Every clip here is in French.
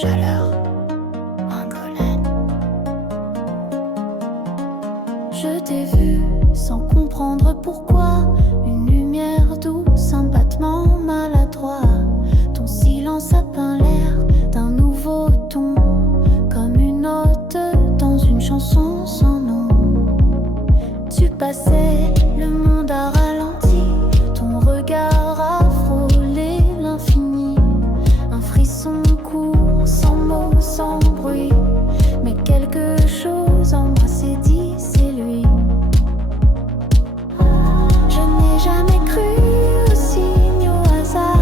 chaleur angolaine. Je t'ai vu sans comprendre pourquoi. Une lumière douce, un battement maladroit. Ton silence a peint l'air d'un nouveau ton, comme une note dans une chanson sans nom. Tu passais, le monde a ralenti. Ton regard a frôlé l'infini. Un frisson court, sans mots, sans bruit. Mais quelque chose en moi s'est dit, c'est lui. Je n'ai jamais cru aux signes, au hasard.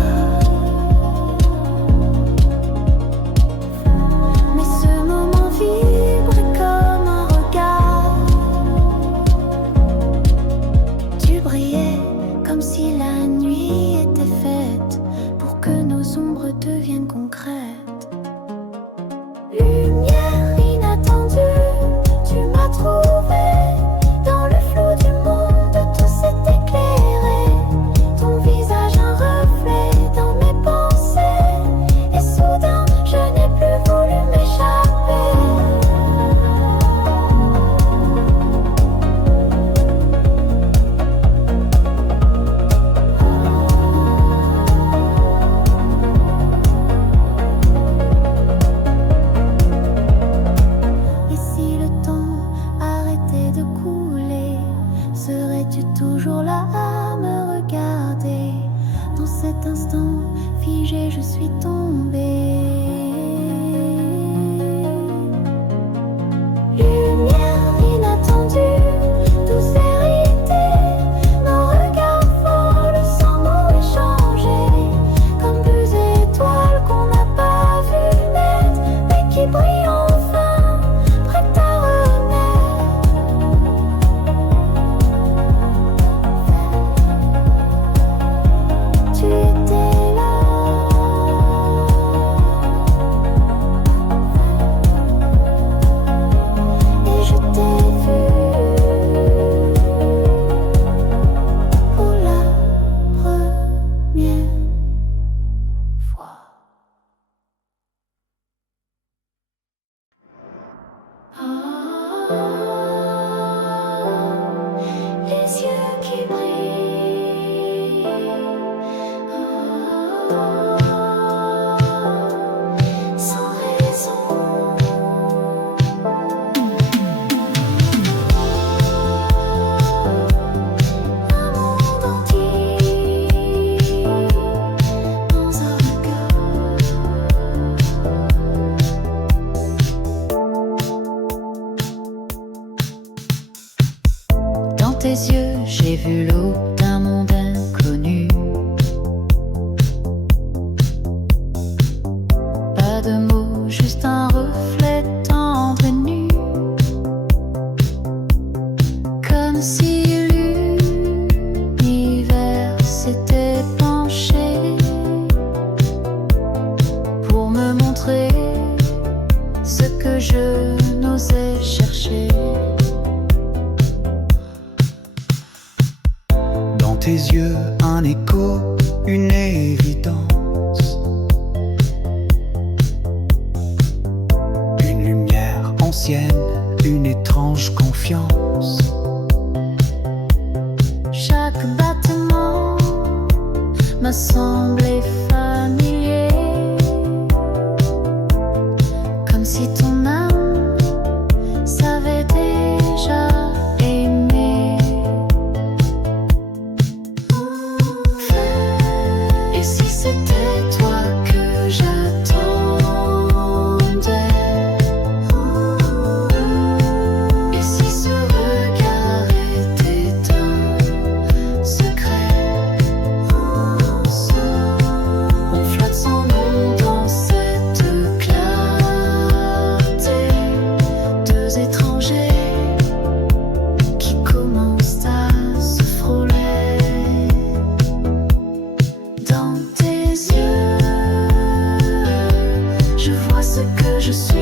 Mais ce moment vibre comme un regard. Tu brillais comme si la nuit était faite pour que nos ombres deviennent concrètes. Lumière inattendue, tu m'as trouvé. Dans le flou du monde, tout s'est éclairé. Ton visage un reflet dans mes pensées. Et soudain, je n'ai plus voulu m'échapper. Et si le temps arrêtait de couler, serais-tu toujours là à me regarder? Dans cet instant figé, je suis tombée. Lumière inattendue, douce hérité. Nos regards volent sans mots échangés, comme deux étoiles qu'on n'a pas vues naître, mais qui brillent enfin, prêtes à renaître. Tu étais là. Et je t'ai vu pour la première fois. Les yeux qui brillent, sans raison. Un monde entier dans un regard. Dans tes yeux, j'ai vu l'eau d'un monde inconnu. Pas de mots, juste un reflet tendre et nu. Comme si l'univers s'était penché pour me montrer ce que je n'osais chercher. Dans tes yeux, un écho, une évidence. Une lumière ancienne, une étrange confiance. Chaque battement m'a semblé familier, comme si ton âme savait déjà aimer. Et si c'était toi que j'attendais? Et si ce regard était un secret? On flotte sans nom dans cette clarté. Deux étrangers qui commencent à se frôler. Dans tes yeux, je vois ce que je suis.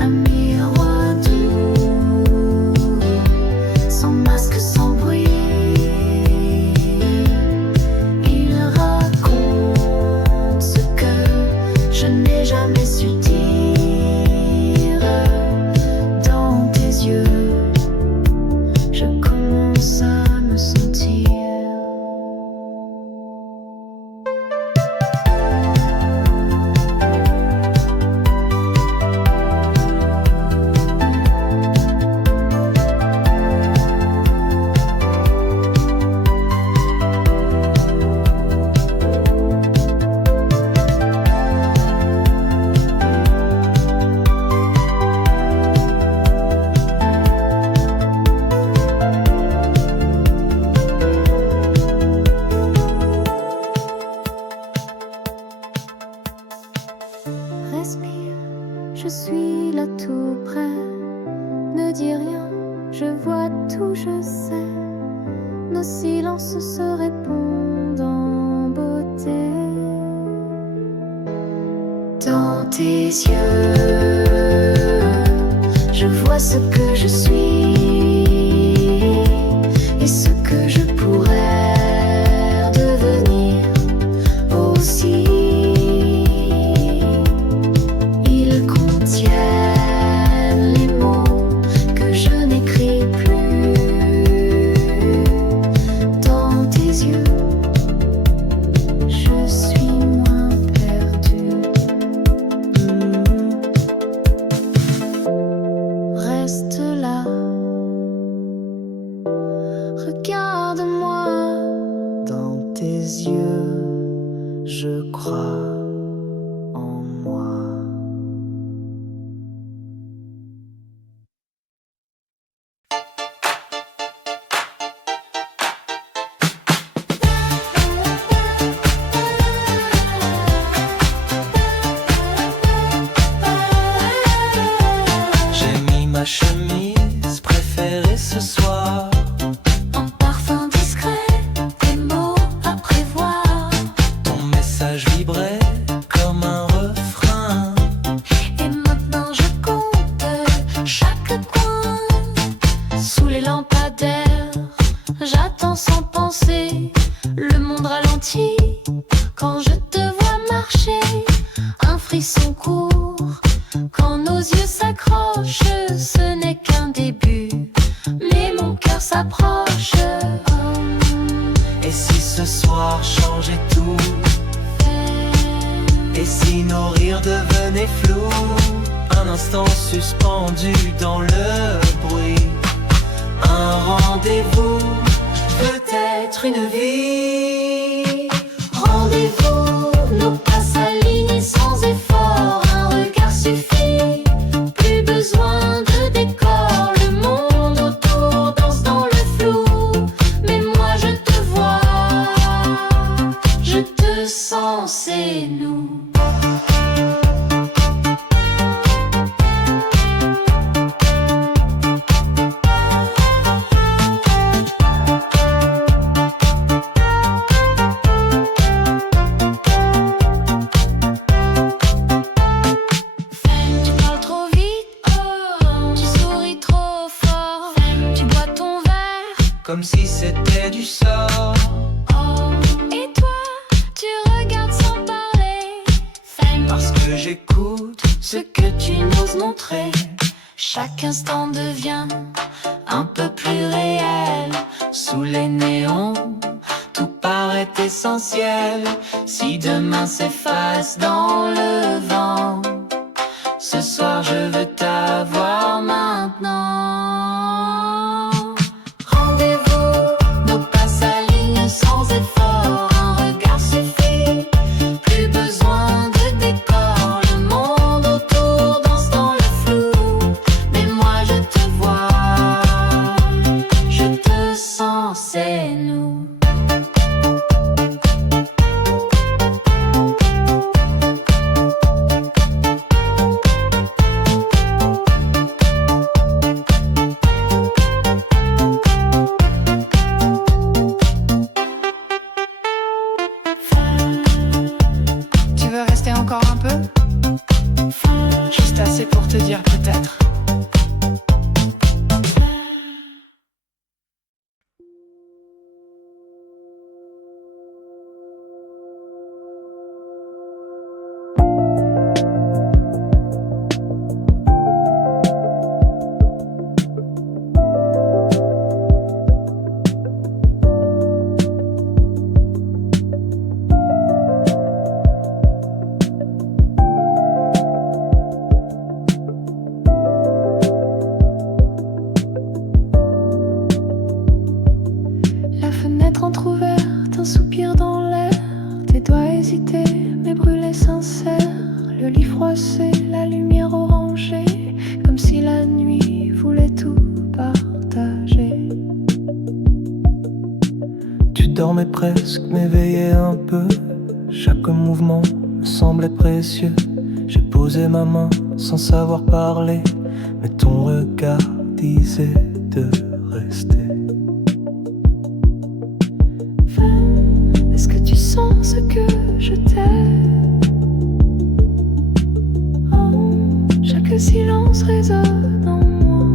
Un miroir doux, sans masque, sans bruit. Il raconte ce que je suis là tout près. Ne dis rien, je vois tout, je sais. Nos silences se répondent en beauté. Dans tes yeux, je vois ce que je suis et ce que je pourrais devenir aussi. Ils contiennent les mots que je n'écris plus. Dans tes yeux, je suis moins perdue. Reste là, regarde-moi. Dans tes yeux, je crois en moi. J'ai mis ma chemise préférée ce soir. En parfum discret, des mots à prévoir. Ton message vibrait comme un refrain. Et maintenant je compte chaque coin. Sous les lampadaires, j'attends sans penser. Le monde ralentit quand je te vois marcher. Un frisson court quand nos yeux s'accrochent. Ce n'est qu'un début, mais mon cœur s'approche. Et si ce soir changeait tout? Et si nos rires devenaient flous? Un instant suspendu dans le bruit. Un rendez-vous, peut-être une vie. Rendez-vous, nos pas s'alignent sans effort. Un regard suffit, plus besoin de décor. Le monde autour danse dans le flou, mais moi je te vois, je te sens, c'est nous. Tu parles trop vite, oh, tu souris trop fort. Tu bois ton verre, Comme si c'était du sort. oh. Et toi, tu regardes sans parler. Parce que j'écoute Ce que tu n'oses montrer. Chaque instant devient un peu plus réel. sous les néons. Tout paraît essentiel. Si demain s'efface dans le vent, ce soir je veux t'avoir maintenant. Rendez-vous, nos pas s'alignent sans effort. Un regard suffit, plus besoin de décor. Le monde autour danse dans le flou, mais moi je te vois, je te sens, c'est nous. Tu veux rester encore un peu? Juste assez pour te dire peut-être. La fenêtre entrouverte, un soupir dans l'air. Tes doigts hésités, mais brûlés sincères. Le lit froissé, la lumière orangée. Comme si la nuit voulait tout partager. Tu dormais presque, m'éveillais un peu. Chaque mouvement me semblait précieux. J'ai posé ma main sans savoir parler, mais ton regard disait de rester. Est-ce que tu sens ce que je t'aime? Oh, chaque silence résonne en moi.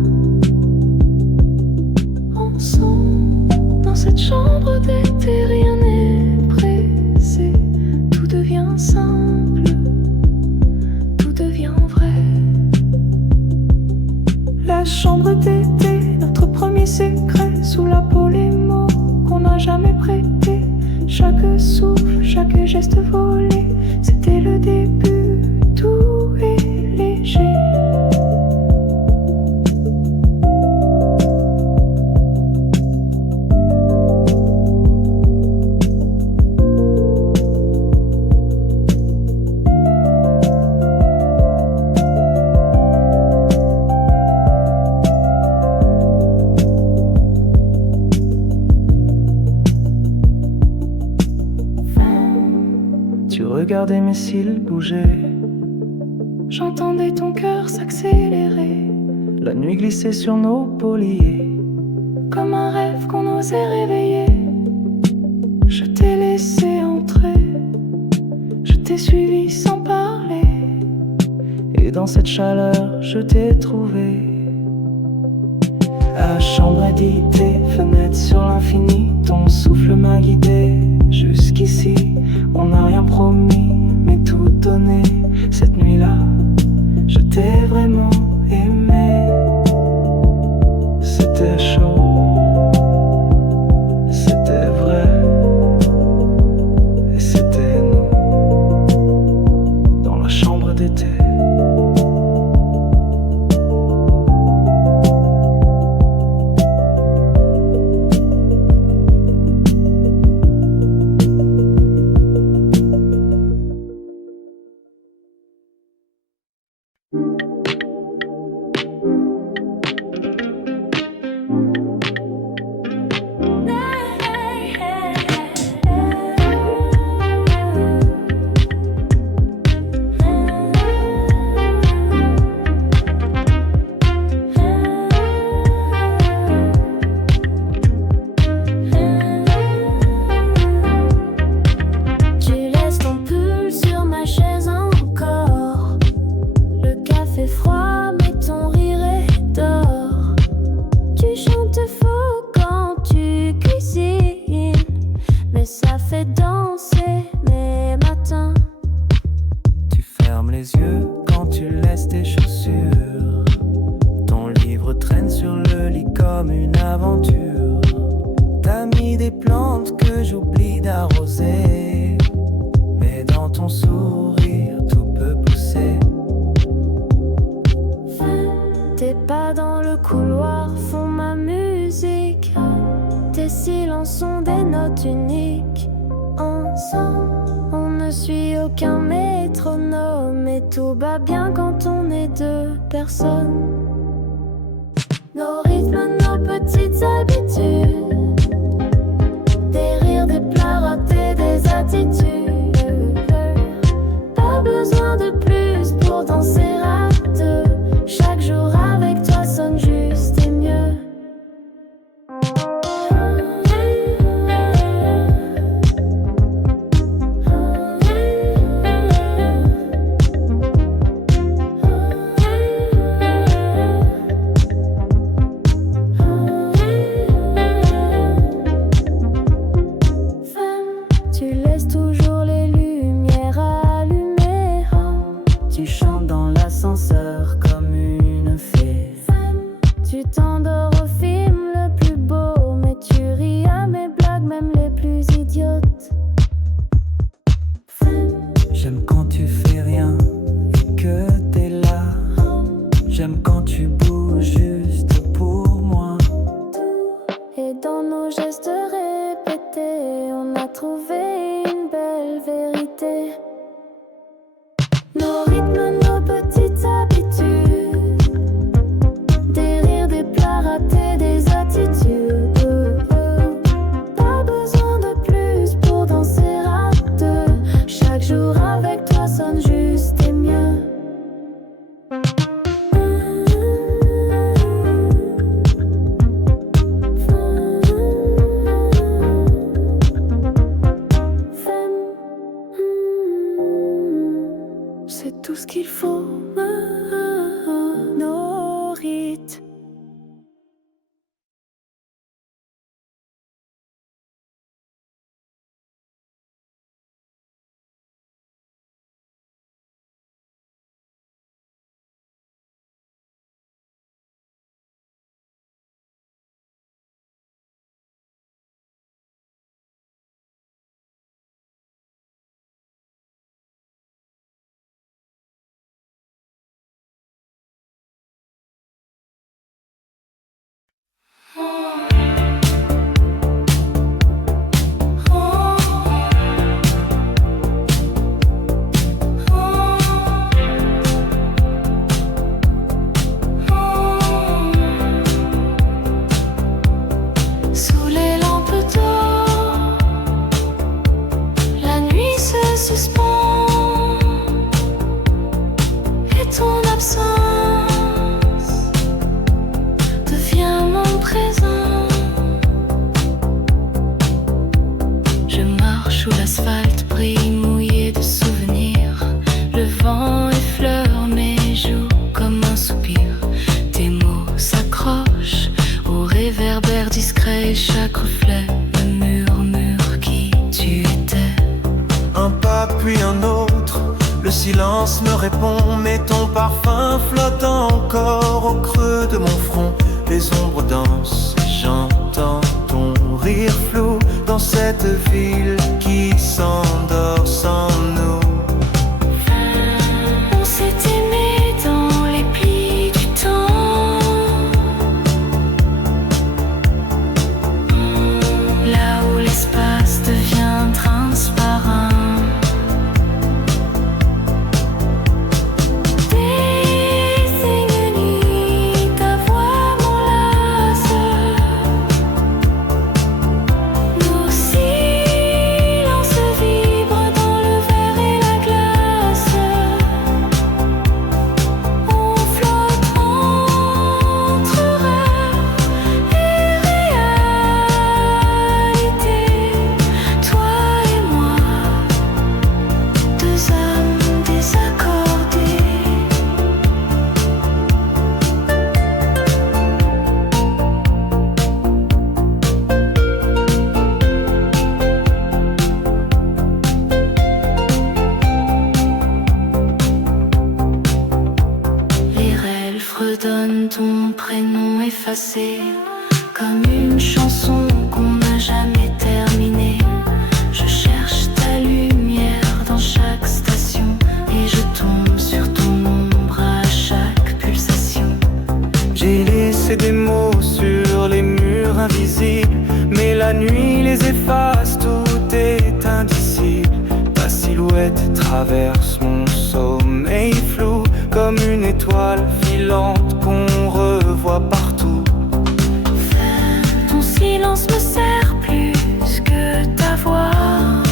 Ensemble, dans cette chambre d'été, rien n'est pressé. Tout devient simple, tout devient vrai. La chambre d'été, notre premier secret. Sous la peau, les mots qu'on n'a jamais prêtés. Chaque souffle, chaque geste volé, c'était le début, tout est léger. Regardez mes cils bouger, J'entendais ton cœur s'accélérer, la nuit glissait sur nos pauliers, comme un rêve qu'on osait réveiller. Je t'ai laissé entrer, je t'ai suivi sans parler, et dans cette chaleur je t'ai trouvé. À chambre éditée, fenêtre sur l'infini, ton souffle m'a guidé. Jusqu'ici, on n'a rien promis, mais tout donné. Cette nuit-là, je t'ai vraiment aimé. C'était chaud, c'était vrai, et c'était nous, dans la chambre d'été. Nos rythmes, nos petites habitudes, des rires, des pleurs ratés, des attitudes. Pas besoin de plus pour danser à deux. Chaque jour avec toi sonne juste et mieux. J'aime quand tu fais rien et que t'es là. J'aime quand tu bouges juste pour moi. Et dans nos gestes répétés, on a trouvé une belle vérité. Nos rythmes, nos petites habitudes, des rires, des plats ratés, des attitudes. Pas besoin de plus pour danser à deux. Chaque jour avec toi sonne juste et mieux. c'est tout ce qu'il faut. Nos rites. Sous les lampes d'eau, la nuit se suspend et ton absence devient mon présent. Je marche où l'asphalte brille mouillé de souvenirs. Le vent effleure mes joues comme un soupir. Tes mots s'accrochent au réverbère discret et chaque reflet me murmure qui tu étais. Un pas puis un autre, le silence me répond, mais ton parfum flotte encore au creux de mon front. Les ombres dansent, j'entends ton rire flou dans cette ville qui s'endort sans nous. On s'est aimé dans les plis du temps, là où l'espace devient transparent. Des signes nuits, ta voix m'enlace. Nos silences vibrent dans le verre et la glace. On flotte entre rêve et réalité. Toi et moi, deux âmes désaccordées. Les rêves fredonnent ton prénom effacé, comme une chanson qu'on n'a jamais terminée. Je cherche ta lumière dans chaque station et je tombe sur ton ombre à chaque pulsation. J'ai laissé des mots sur les murs invisibles, mais la nuit les efface, tout est indicible. Ta silhouette traverse mon sommeil flou, comme une étoile filante qu'on revoit partout. Ton silence me sert plus que ta voix.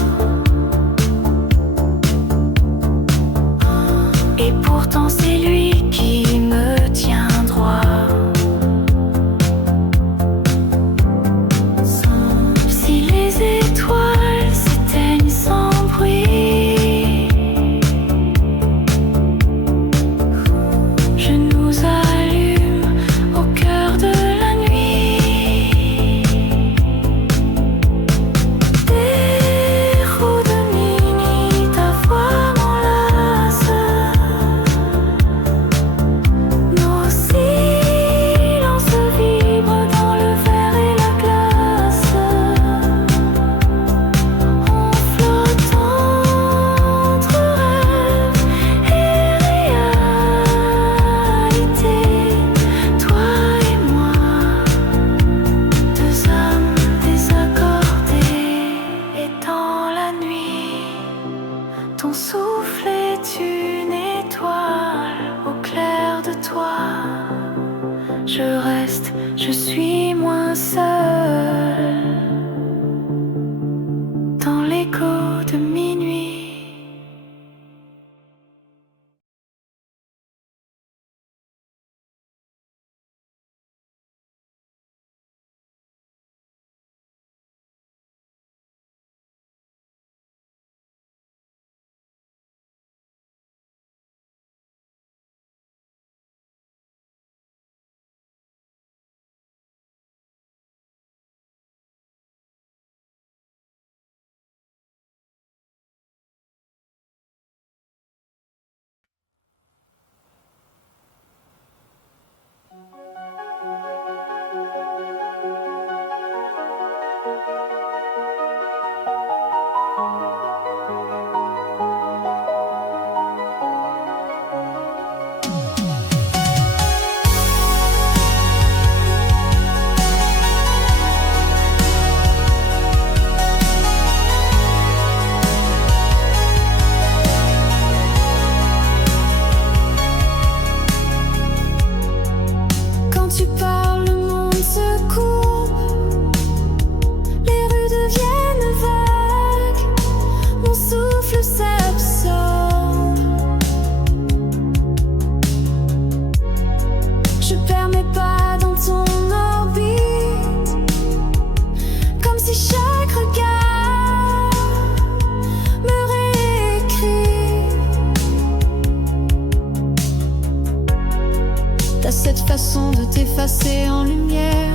Et pourtant c'est lui qui me tient droit. Si les étoiles s'éteignent sans bruit, je nous allume au cœur de la nuit. Des roues de minuit, ta voix m'enlace. Nos silences vibrent dans le verre et la glace. On flotte entre rêve et réalité. Toi et moi, deux âmes désaccordées. Et dans la nuit, ton souffle est une étoile. Au clair de toi, je reste, je suis moins seule. Dans l'écho de minuit. façon de t'effacer en lumière,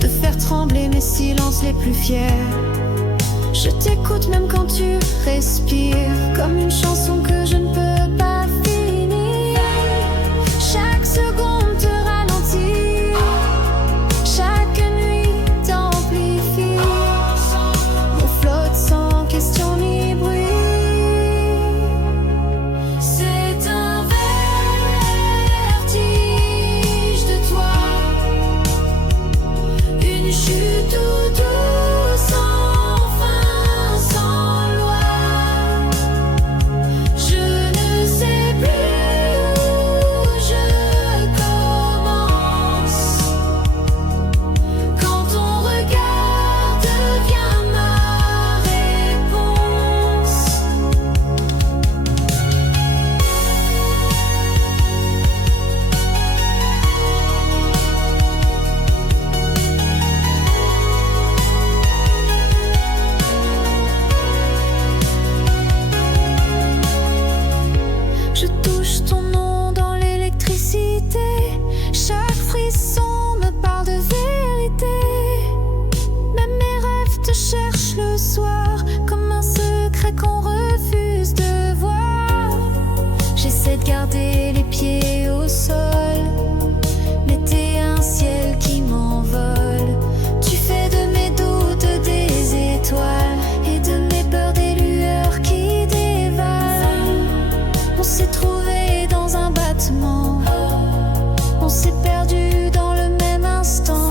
de faire trembler mes silences les plus fiers. Je t'écoute même quand tu respires, comme une chanson que je ne peux pas finir. Chaque seconde te ralentit, chaque nuit t'amplifie. On flotte sans question ni bruit. C'est un vertige de toi, une chute tout douce, sans fin, sans loi. Je ne sais plus où je commence, quand ton regard devient ma réponse. Je touche ton nom dans l'électricité. Chaque frisson me parle de vérité. Même mes rêves te cherchent le soir, comme un secret qu'on refuse de voir. J'essaie de garder les pieds au sol, mais t'es un ciel qui m'envole. Tu fais de mes doutes des étoiles, et de mes peurs des lueurs qui dévalent. On s'est trouvé dans un battement, on s'est perdu dans le même instant.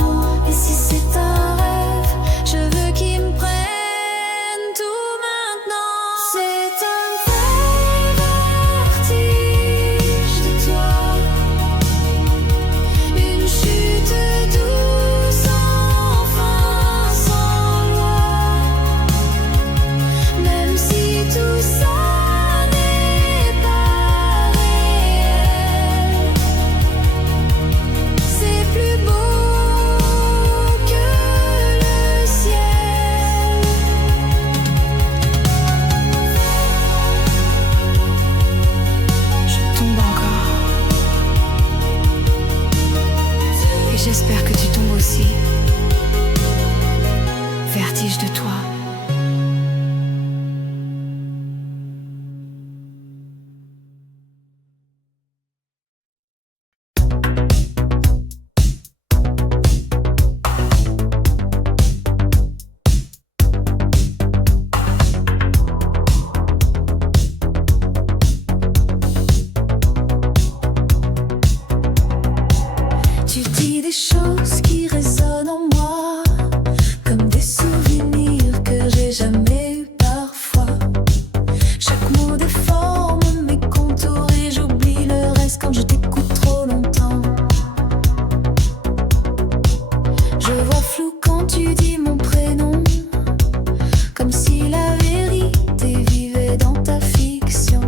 Et si c'est un rêve, je veux qu'il me prenne tout maintenant. C'est un vertige de toi, une chute douce, sans fin, sans loi. Même si tout ça n'est pas réel, c'est plus beau que le ciel. Je tombe encore. Et j'espère que tu tombes aussi. Vertige de toi. Tu dis des choses qui résonnent en moi, comme des souvenirs que j'ai jamais eu parfois. Chaque mot déforme mes contours et j'oublie le reste quand je t'écoute trop longtemps. Je vois flou quand tu dis mon prénom, comme si la vérité vivait dans ta fiction.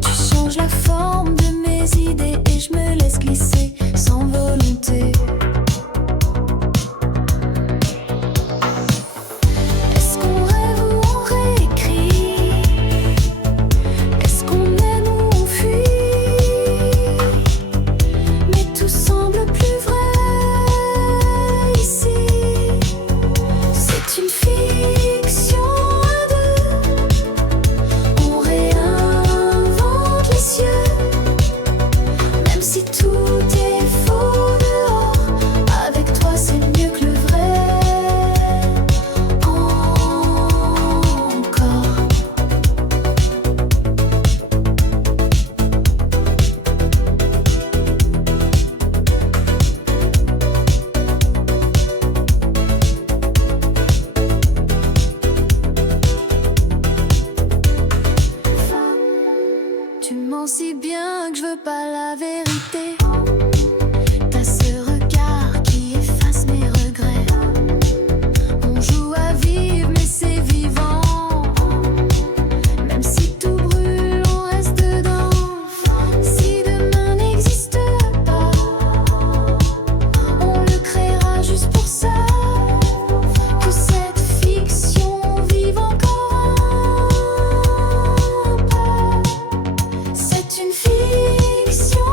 Tu changes la forme de mes idées et je me laisse glisser sans volonté. Est-ce qu'on rêve ou on réécrit? Est-ce qu'on aime ou on fuit? Mais tout semble plus vrai ici. C'est une fiction à deux. On réinvente les cieux, même si tout est faux dehors. Avec toi c'est mieux que le vrai. Encore. Tu mens si bien que je veux pas la vérité. T'as ce regard qui efface mes regrets. On joue à vivre mais c'est vivant. Même si tout brûle on reste dedans. Si demain n'existe pas, on le créera juste pour ça. Que cette fiction vive encore un peu. C'est une fiction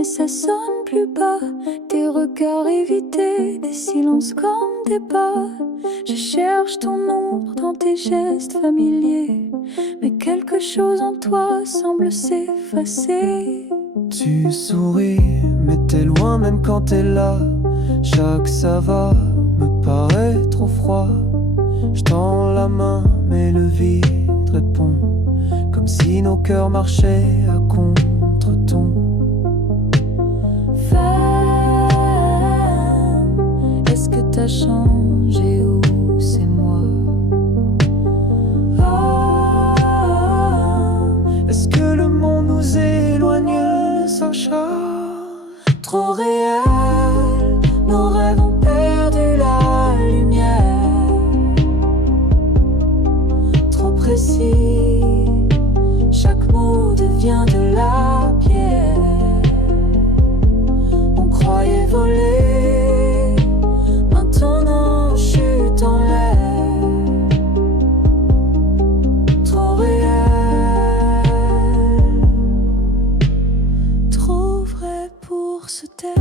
mais ça sonne plus bas. Des regards évités, des silences comme des pas. Je cherche ton ombre dans tes gestes familiers, mais quelque chose en toi semble s'effacer. Tu souris, mais t'es loin même quand t'es là. Chaque ça va me paraît trop froid. Je tends la main, mais le vide répond, comme si nos cœurs marchaient à contre-ton. Femme, est-ce que t'as changé ou c'est moi? Est-ce que le monde nous éloigne sans charme? Trop réel, nos rêves ont perdu la lumière. Trop précis, chaque mot devient de la pierre. On croyait voler, maintenant chute en l'air. Trop réel, trop vrai pour se taire.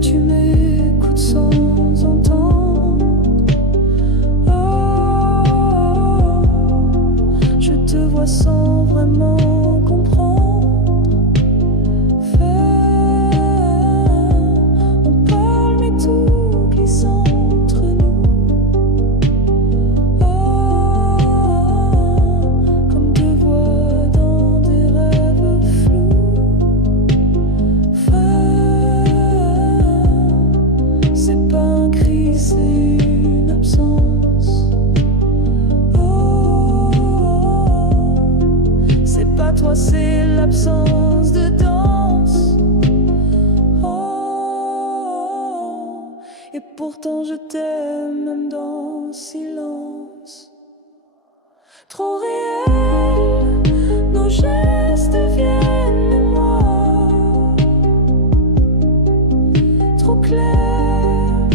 Tu m'écoutes sans entendre. Oh, je te vois sans vraiment comprendre. On parle mais tout glisse entre nous. Oh, comme deux voix dans des rêves flous. C'est pas un cri, c'est une absence. Oh, c'est pas toi, c'est l'absence de danse. Oh, et pourtant je t'aime même dans le silence. Trop réel, nos gestes deviennent mémoire. Trop clair,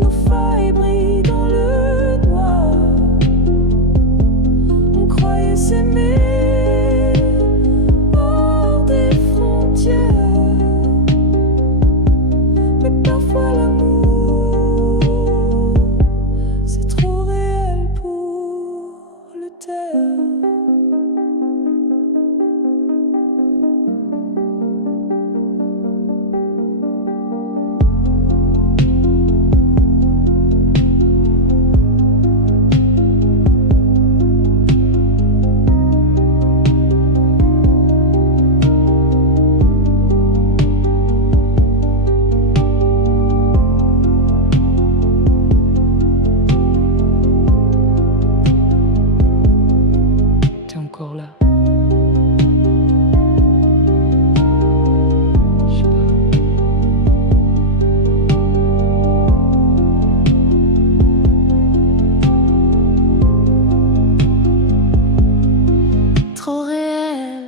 nos failles brillent dans le noir. On croyait s'aimer hors des frontières, mais parfois l'amour, c'est trop réel pour le taire. T'es encore là. Je sais pas. Trop réel.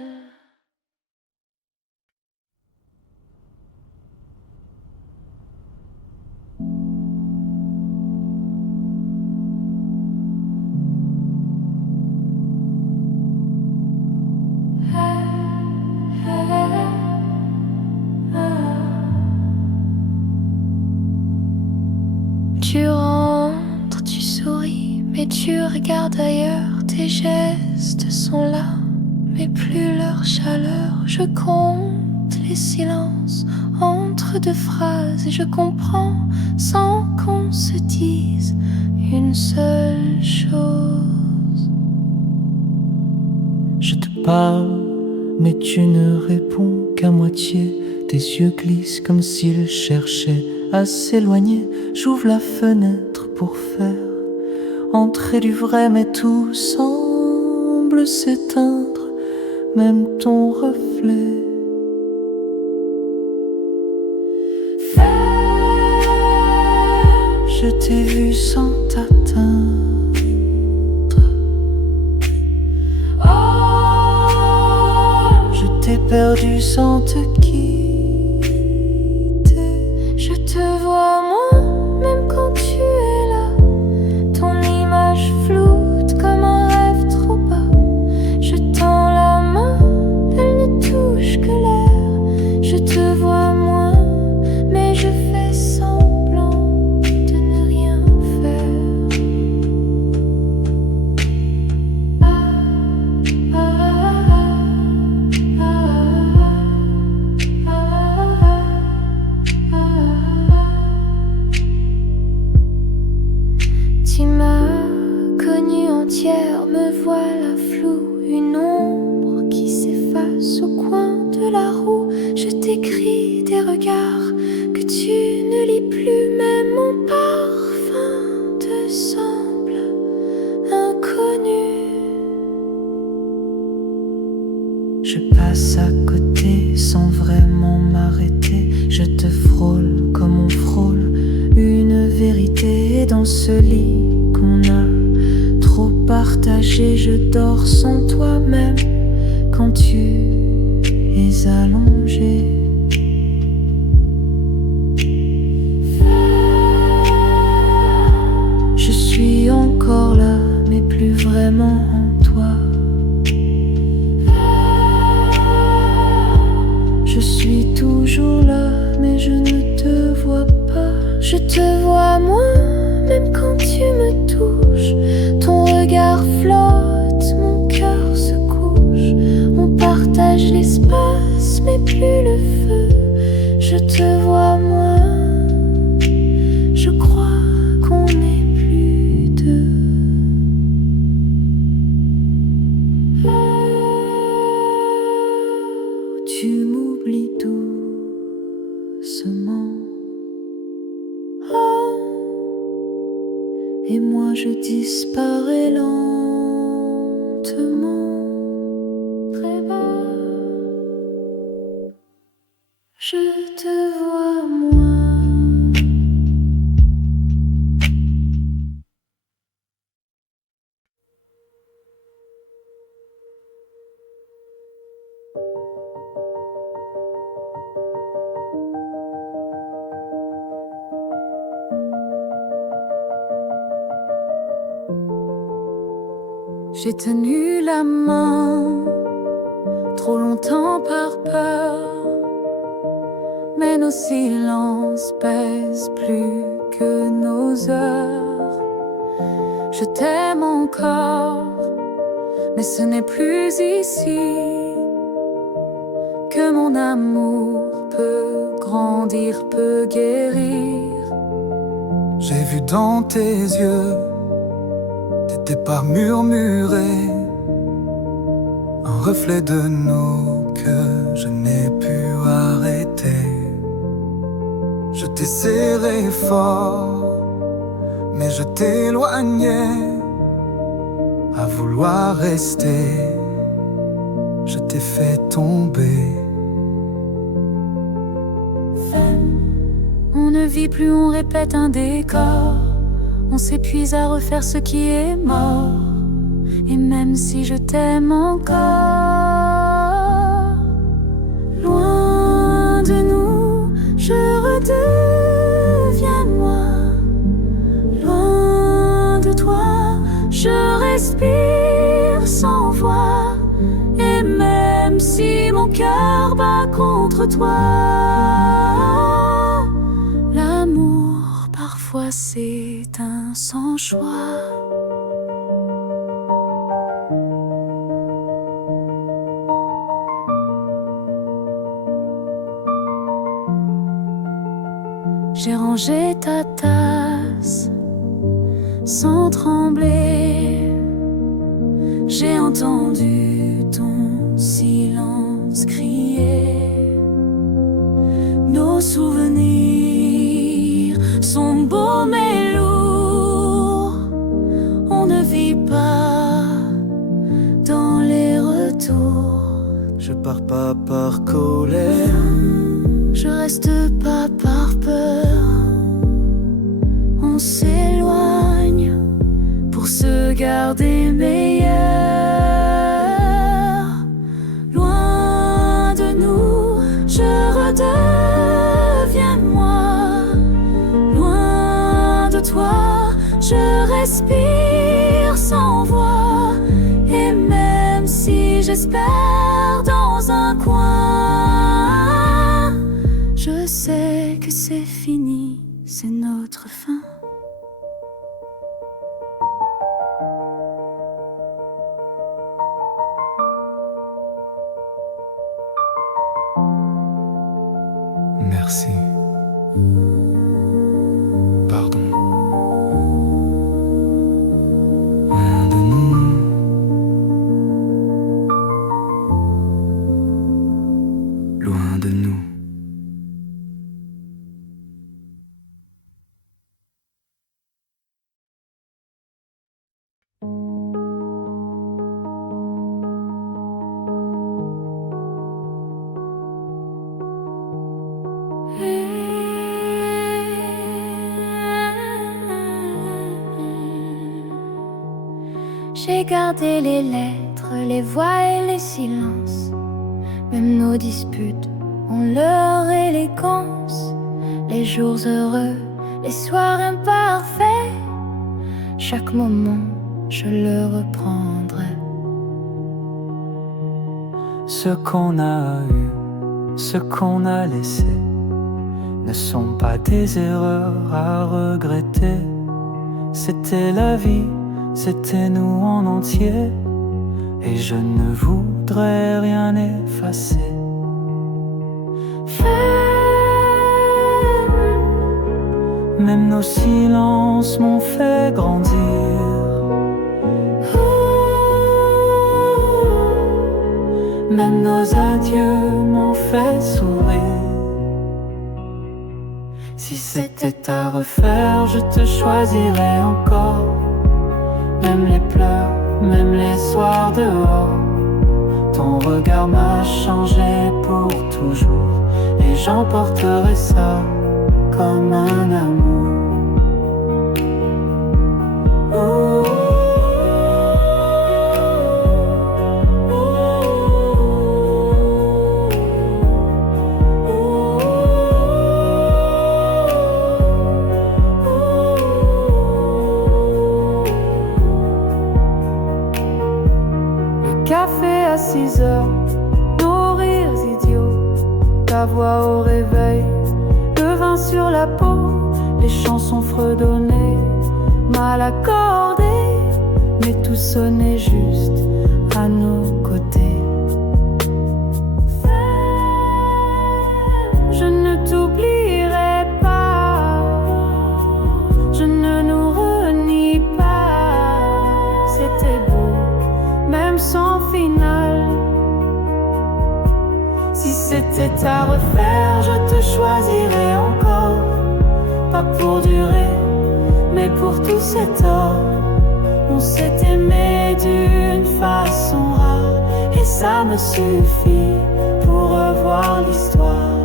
Tu rentres, tu souris, mais tu regardes ailleurs. Tes gestes sont là, mais plus leur chaleur. Je compte les silences entre deux phrases et je comprends sans qu'on se dise une seule chose. Je te parle, mais tu ne réponds qu'à moitié. Tes yeux glissent comme s'ils cherchaient à s'éloigner. J'ouvre la fenêtre pour faire entrer du vrai, mais tout semble s'éteindre, même ton reflet. Je t'ai vu sans t'atteindre. Oh, t'ai perdu sans te quitter. Je te vois moi, même quand tu es là. Ton image floute comme un rêve trop bas. Je tends la main, elle ne touche que l'air. Je te vois moins, mais je fais semblant de ne rien faire. Tu m'as connue entière, me voilà floue, une ombre qui s'efface au coin de la roue. Je t'écris des regards que tu ne lis plus, même mon parfum te semble inconnu. Je passe à côté sans vraiment m'arrêter. Je te frôle comme on frôle une vérité dans ce lit qu'on a trop partagé. Je dors sans toi même quand tu es allongé. Je suis encore là, mais plus vraiment en toi. Je suis toujours là, mais je ne te vois pas. Je te vois moins, même quand tu me touches. Ton regard flotte, mon cœur se couche. On partage l'espace, mais plus le feu. Je te vois moins, je crois qu'on n'est plus deux. Tu m'oublies doucement. Et moi je disparais lentement. Très bas, je te vois moins. J'ai tenu la main trop longtemps par peur, mais nos silences pèsent plus que nos heures. Je t'aime encore, mais ce n'est plus ici que mon amour peut grandir, peut guérir. J'ai vu dans tes yeux des départs murmurés, un reflet de nous que je n'ai pu arrêter. Je t'ai serré fort, mais je t'éloignais. À vouloir rester, je t'ai fait tomber. On ne vit plus, on répète un décor. On s'épuise à refaire ce qui est mort. Et même si je t'aime encore, loin de nous, je redeviens moi. Loin de toi, je respire sans voix. Et même si mon cœur bat contre toi, l'amour parfois c'est un sans choix. J'ai rangé ta tasse sans trembler. J'ai entendu ton silence crier. Nos souvenirs sont beaux mais lourds. On ne vit pas dans les retours. Je pars pas par colère, Je reste pas par peur. On s'éloigne pour se garder meilleur. Loin respire sans voix. Et même si j'espère dans un coin, je sais que c'est fini, c'est notre fin. Merci. Pardon. Loin de nous. Loin de nous. J'ai gardé les lettres, les voix et les silences. Même nos disputes ont leur élégance. Les jours heureux, les soirs imparfaits. Chaque moment, je le reprendrai. Ce qu'on a eu, ce qu'on a laissé, ne sont pas des erreurs à regretter. C'était la vie, c'était nous en entier, et je ne voudrais rien effacer. Même nos silences m'ont fait grandir. Même nos adieux m'ont fait sourire. Si c'était à refaire, je te choisirais encore. Même les pleurs, même les soirs dehors. Ton regard m'a changé pour toujours, et j'emporterai ça comme un amour. Le café à 6 heures, nos rires idiots, ta voix au réveil, le vin sur la peau, les chansons fredonnées, mal accordées, mais tout sonnait juste à nos côtés. Je ne t'oublierai pas, je ne nous renie pas. C'était beau, même sans finale. Si c'était à refaire, je te choisirais encore. Pas pour durer, mais pour tout cet or. On s'est aimé d'une façon rare, et ça me suffit pour revoir l'histoire.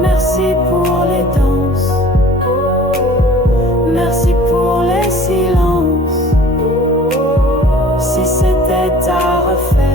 Merci pour les danses, merci pour les silences. Si c'était à refaire,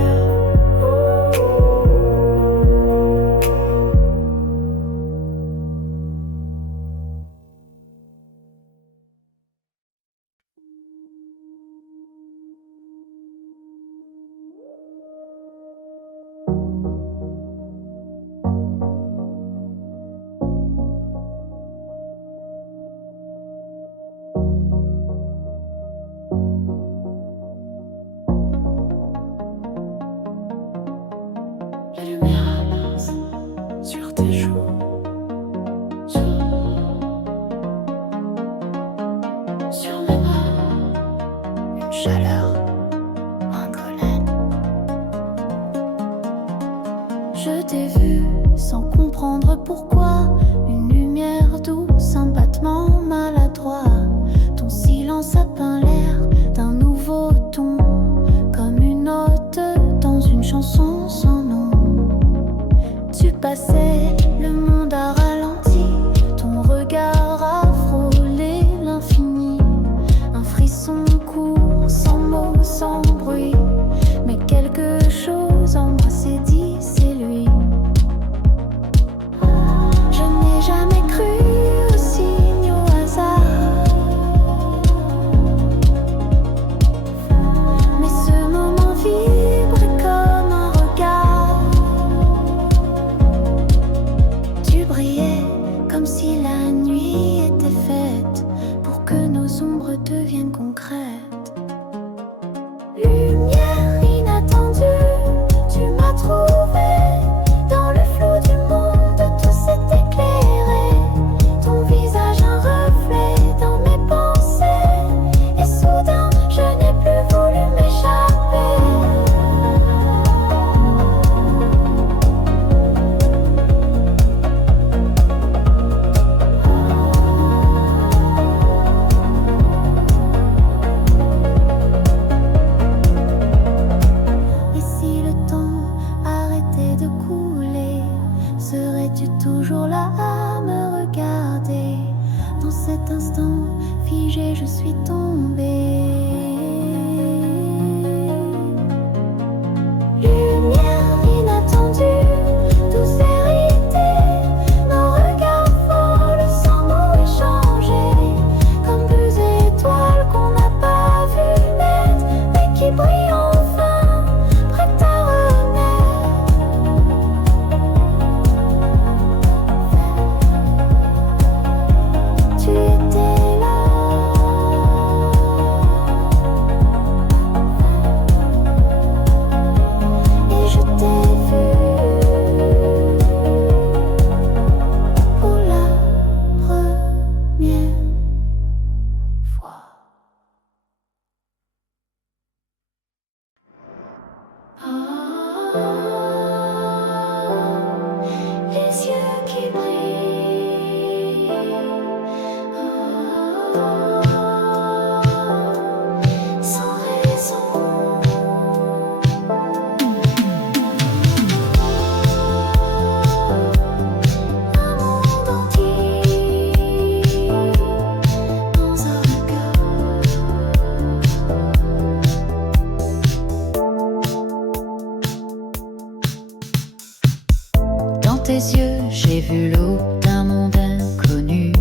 tes yeux, j'ai vu l'aube d'un monde inconnu.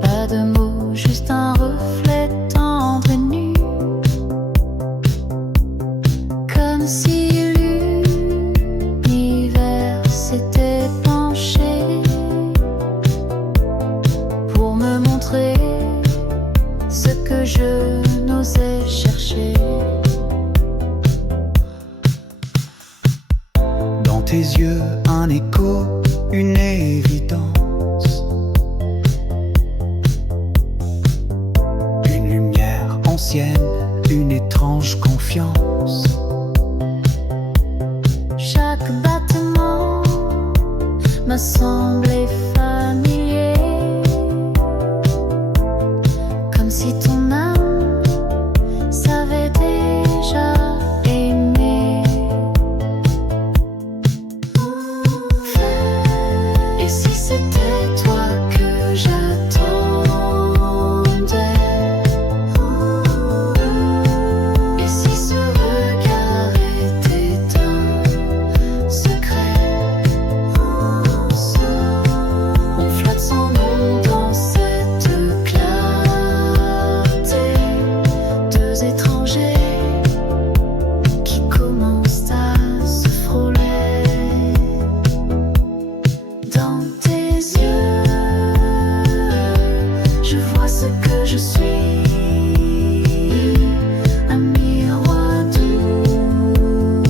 Pas de mots, juste un reflet tendre et nu. Comme si l'univers s'était penché pour me montrer ce que je n'osais chercher. Dans tes yeux, un écho, une évidence, une lumière ancienne, une étrange confiance. Chaque battement m'a semblé familier, comme si ton âme savait déjà aimer. Et si c'était toi que j'attendais? Et si ce regard était un secret? On flotte sans nom dans cette clarté. Deux étrangers qui commencent à se frôler. Dans tes yeux, je vois ce que je suis. Un miroir doux,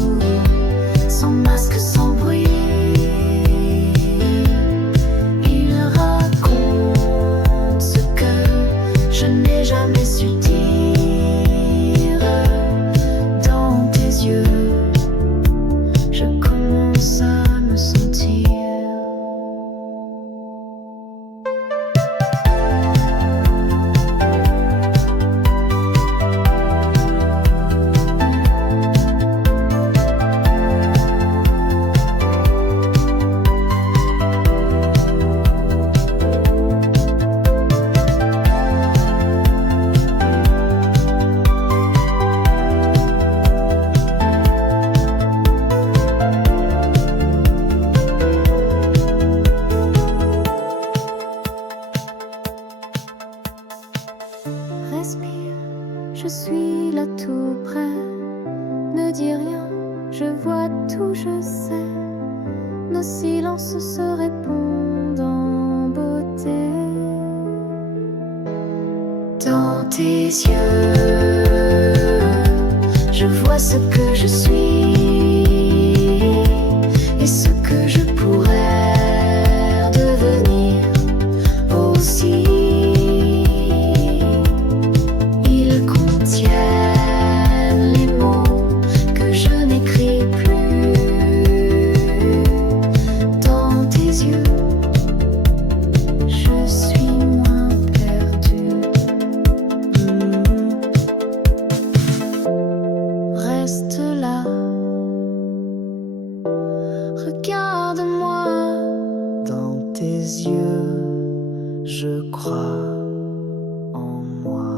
sans masque, sans bruit. Il raconte ce que je n'ai jamais su dire. Dans tes yeux, je commence à me sentir. Respire, je suis là tout près. Ne dis rien, je vois tout, je sais. Nos silences se répondent en beauté. Dans tes yeux, je vois ce que je suis et ce que je pourrais devenir aussi. Ils contiennent les mots que je n'écris plus. Dans tes yeux, je suis moins perdue. Reste là, regarde-moi. Dans tes yeux, je crois en moi.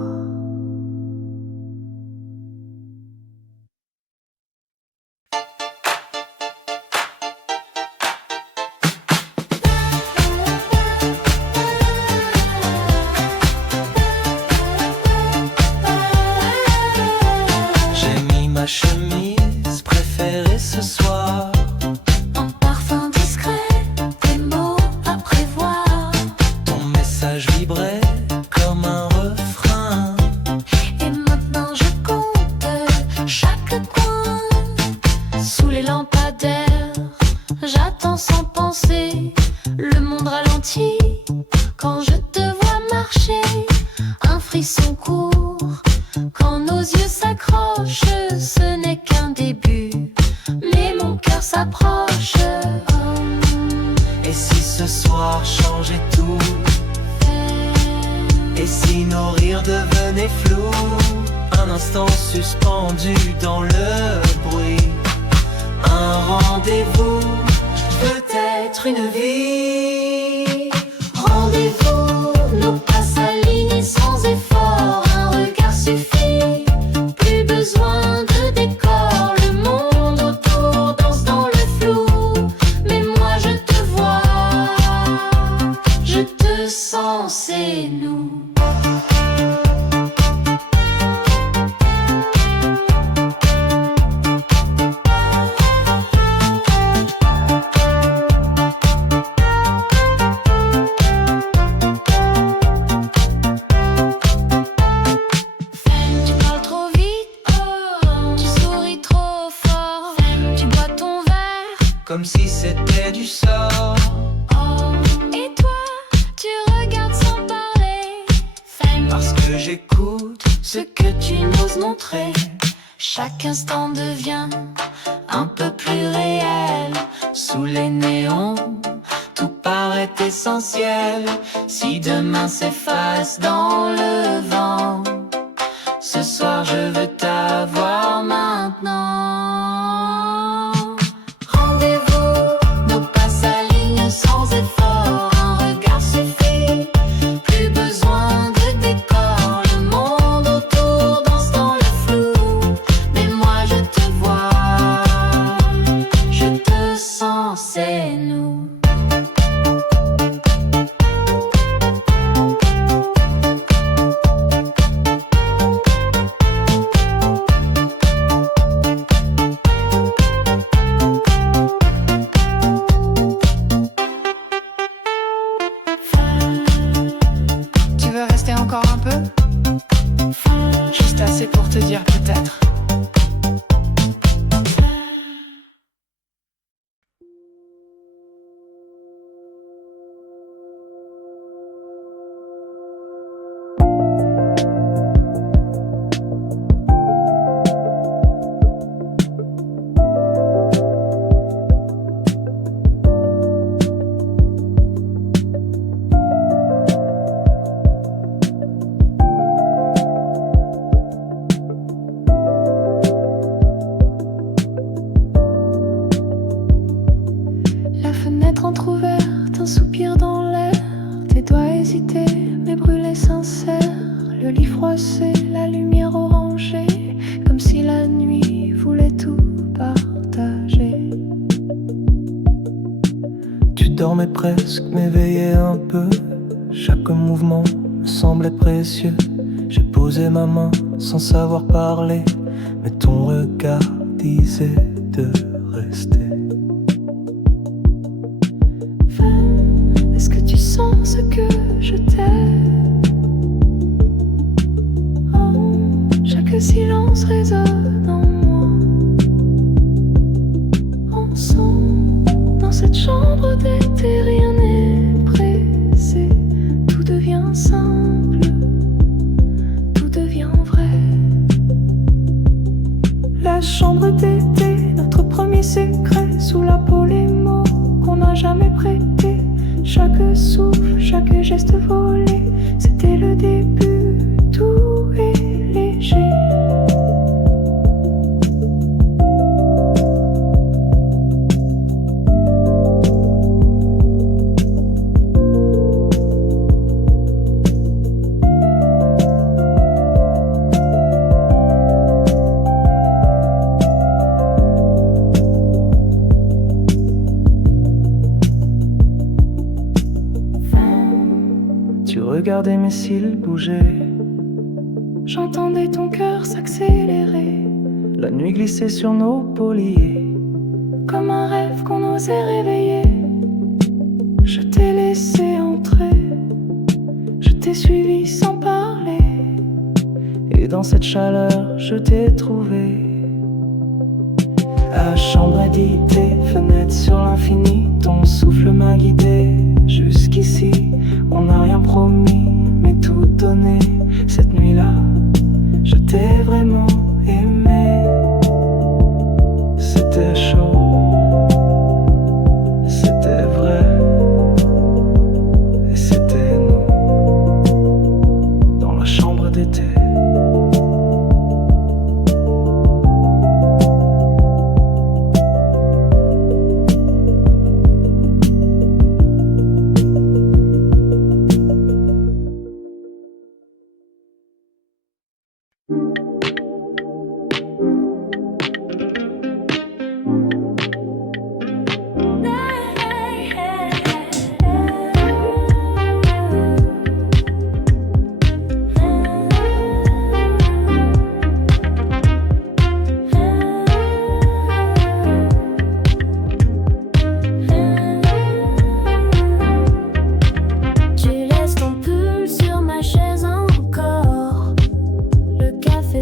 J'ai mis ma chemise préférée ce soir. En parfum discret, des mots à prévoir. Ton message vibrait comme un refrain. Et maintenant je compte chaque coin. Sous les lampadaires, j'attends sans penser. Le monde ralentit quand je te vois marcher. Un frisson court quand nos yeux s'accrochent. Ce n'est qu'un début, mais mon cœur s'approche. Et si ce soir changeait tout? Et si nos rires devenaient flous? Un instant suspendu dans le bruit. Un rendez-vous, peut-être une vie. Rendez-vous, nos pas s'alignent sans effort. Un regard suffit, plus besoin de décor. Le monde autour comme si c'était du sort. Oh, et toi, tu regardes sans parler. Parce que j'écoute ce que tu n'oses montrer. Chaque instant devient un peu plus réel. Sous les néons, tout paraît essentiel. Si demain s'efface dans le vent, ce soir je veux t'avoir maintenant. Rendez-vous, nos pas s'alignent sans effort. Un regard suffit, plus besoin de décor. Le monde autour danse dans le flou, mais moi je te vois, je te sens, c'est nous. Tu veux rester encore un peu? Juste assez pour te dire peut-être. La fenêtre entrouverte, un soupir dans l'air. Tes doigts hésités, mais brûlés sincères. Le lit froissé, la lumière orangée, comme si la nuit voulait tout partager. Tu dormais presque, m'éveillais un peu. Chaque mouvement me semblait précieux. J'ai posé ma main sans savoir parler, mais ton regard disait de rester. Est-ce que tu sens ce que je t'aime? Oh, chaque silence résonne en moi. Ensemble, dans cette chambre d'été, rien n'est pressé. Tout devient simple, tout devient vrai. La chambre d'été, notre premier secret. Sous la peau, les mots qu'on n'a jamais prêtés. Chaque souffle, chaque geste volé, c'était le début, tout est léger. Tu regardais mes cils bouger. J'entendais ton cœur s'accélérer, La nuit glissait sur nos peaux liées. comme un rêve qu'on osait réveiller. Je t'ai laissé entrer, je t'ai suivi sans parler. Et dans cette chaleur, je t'ai trouvé. À chambre éditée, fenêtre sur l'infini. Ton souffle m'a guidé jusqu'ici. On n'a rien promis, mais tout donné. Cette nuit-là, je t'ai vraiment aimé. C'était chaud, c'était vrai. Et c'était nous, dans la chambre d'été.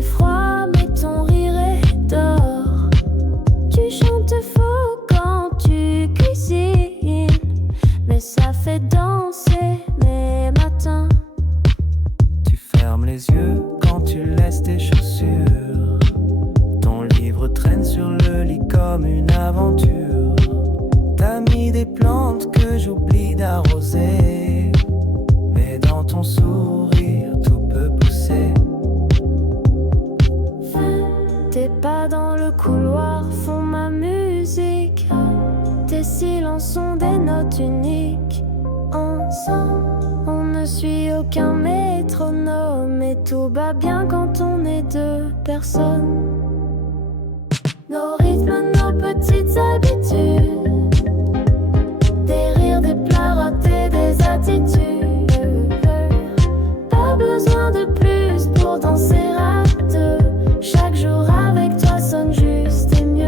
froid, mais ton rire est d'or. Tu chantes faux quand tu tes yeux quand tu laisses tes chaussures. Ton livre traîne sur le lit comme une aventure. T'as mis des plantes que j'oublie d'arroser, mais dans ton sourire tout peut pousser. Tes pas dans le couloir font ma musique. Tes silences sont des notes uniques. Ensemble, on ne suit aucun métronome, et tout va bien quand on est deux personnes. Nos rythmes, nos petites habitudes, des rires, des pleurs ratés, des attitudes. Pas besoin de plus pour danser à deux. Chaque jour avec toi sonne juste et mieux.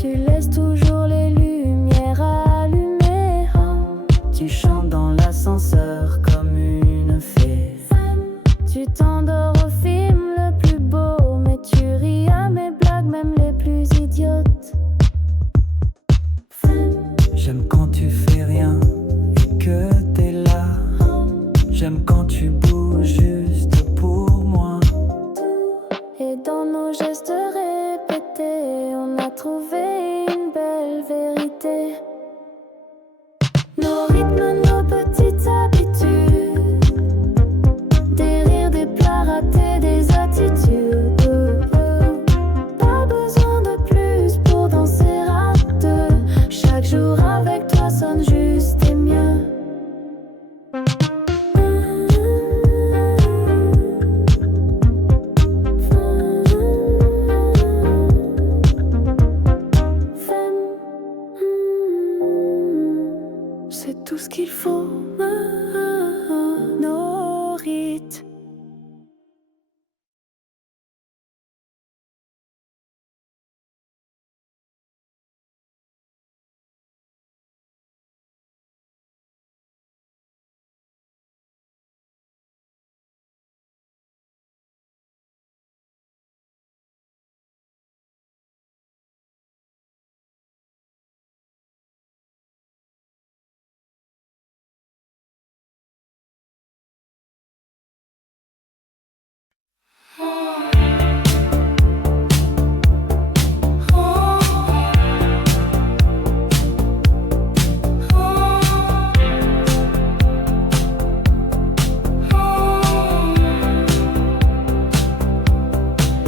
Tu laisses toujours les lumières allumées. Tu chantes dans l'ascenseur comme une fée. Tu t'endors au film le plus beau, mais tu ris à mes blagues, même les plus idiotes. J'aime quand tu fais rien et que t'es là. J'aime quand tu bouges juste pour moi. Et dans nos gestes répétés, on a trouvé une belle vérité. Nos rythmes, nos petites habitudes, des rires, des plats ratés, des attitudes. Pas besoin de plus pour danser à deux. Chaque jour avec toi sonne juste et mieux. C'est tout ce qu'il faut. Nos rites.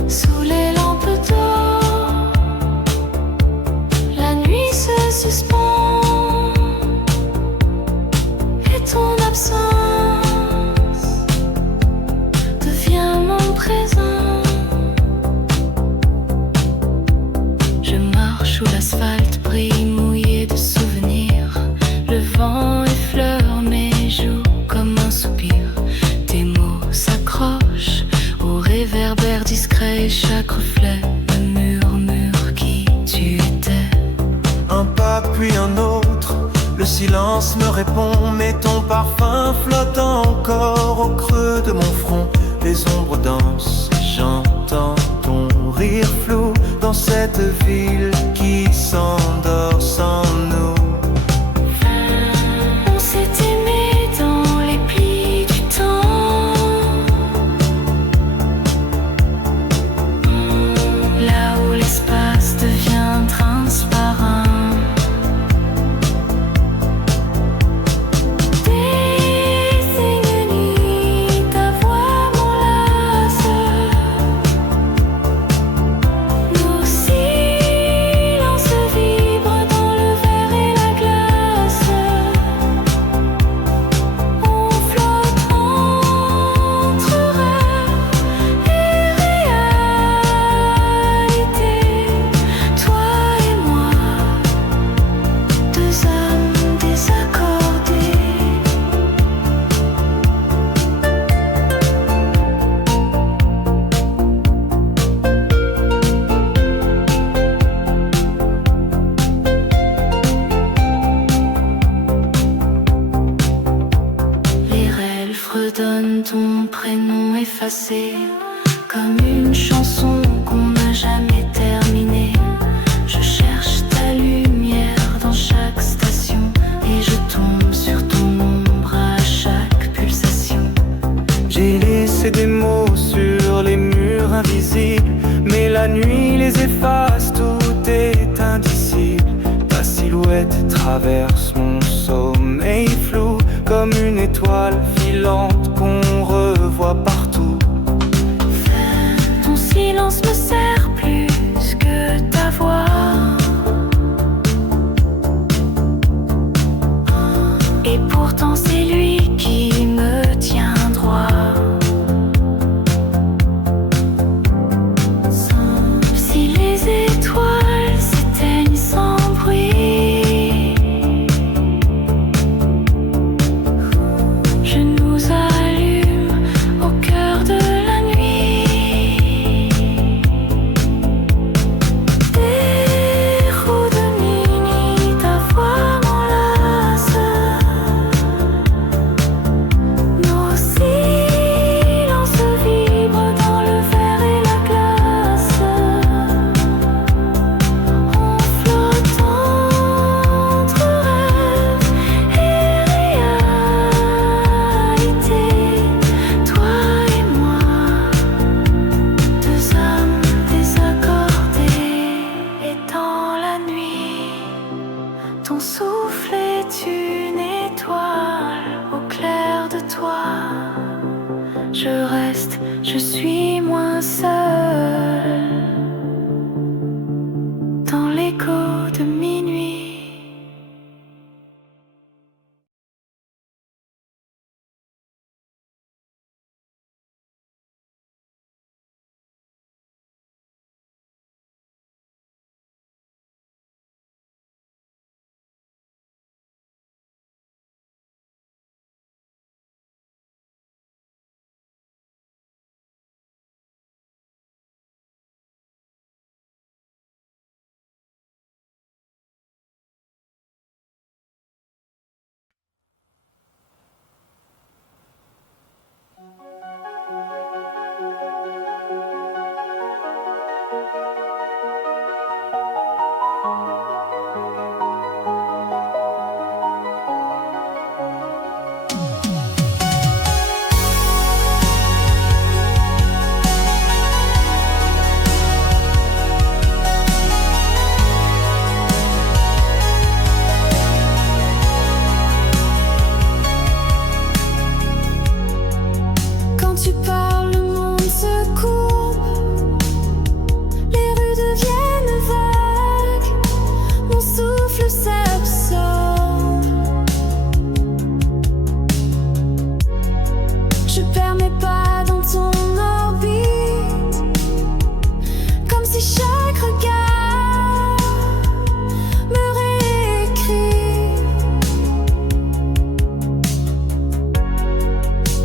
Sous les lampes d'eau, la nuit se suspend, et ton absence devient mon présent. Je marche où l'asphalte brille mouillé de souvenirs. Le vent effleure mes joues comme un soupir. Tes mots s'accrochent au réverbère discret, et chaque reflet me murmure qui tu étais. Un pas puis un autre, le silence me répond, mais ton parfum flotte encore au creux de mon front. Les ombres dansent, j'entends ton rire flou dans cette ville qui s'endort sans nous. On s'est aimé dans les plis du temps, là où l'espace devient transparent. Des signes nuits, ta voix m'enlace. Nos silences vibrent dans le comme ton prénom effacé, comme une chanson qu'on n'a jamais terminée. Je cherche ta lumière dans chaque station et je tombe sur ton ombre à chaque pulsation. J'ai laissé des mots sur les murs invisibles, mais la nuit les efface, tout est indicible. Ta silhouette traverse mon sommeil flou, comme une étoile filante qu'on revoit partout. Ton silence me sert plus que ta voix, et pourtant c'est lui qui me tient droit. Si les étoiles s'éteignent sans bruit, je nous allume au cœur de la nuit. Des roues de minuit, ta voix m'enlace. Nos silences vibrent dans le verre et la glace. On flotte entre rêve et réalité. Toi et moi, deux âmes désaccordées. Et dans la nuit, ton souffle est une étoile au clair de toi. Je reste, je suis moins seule dans l'écho de minuit. Quand tu parles, le monde se courbe, les rues deviennent vagues, mon souffle s'absorbe. Je perds mes pas dans ton orbite, comme si chaque regard me réécrit.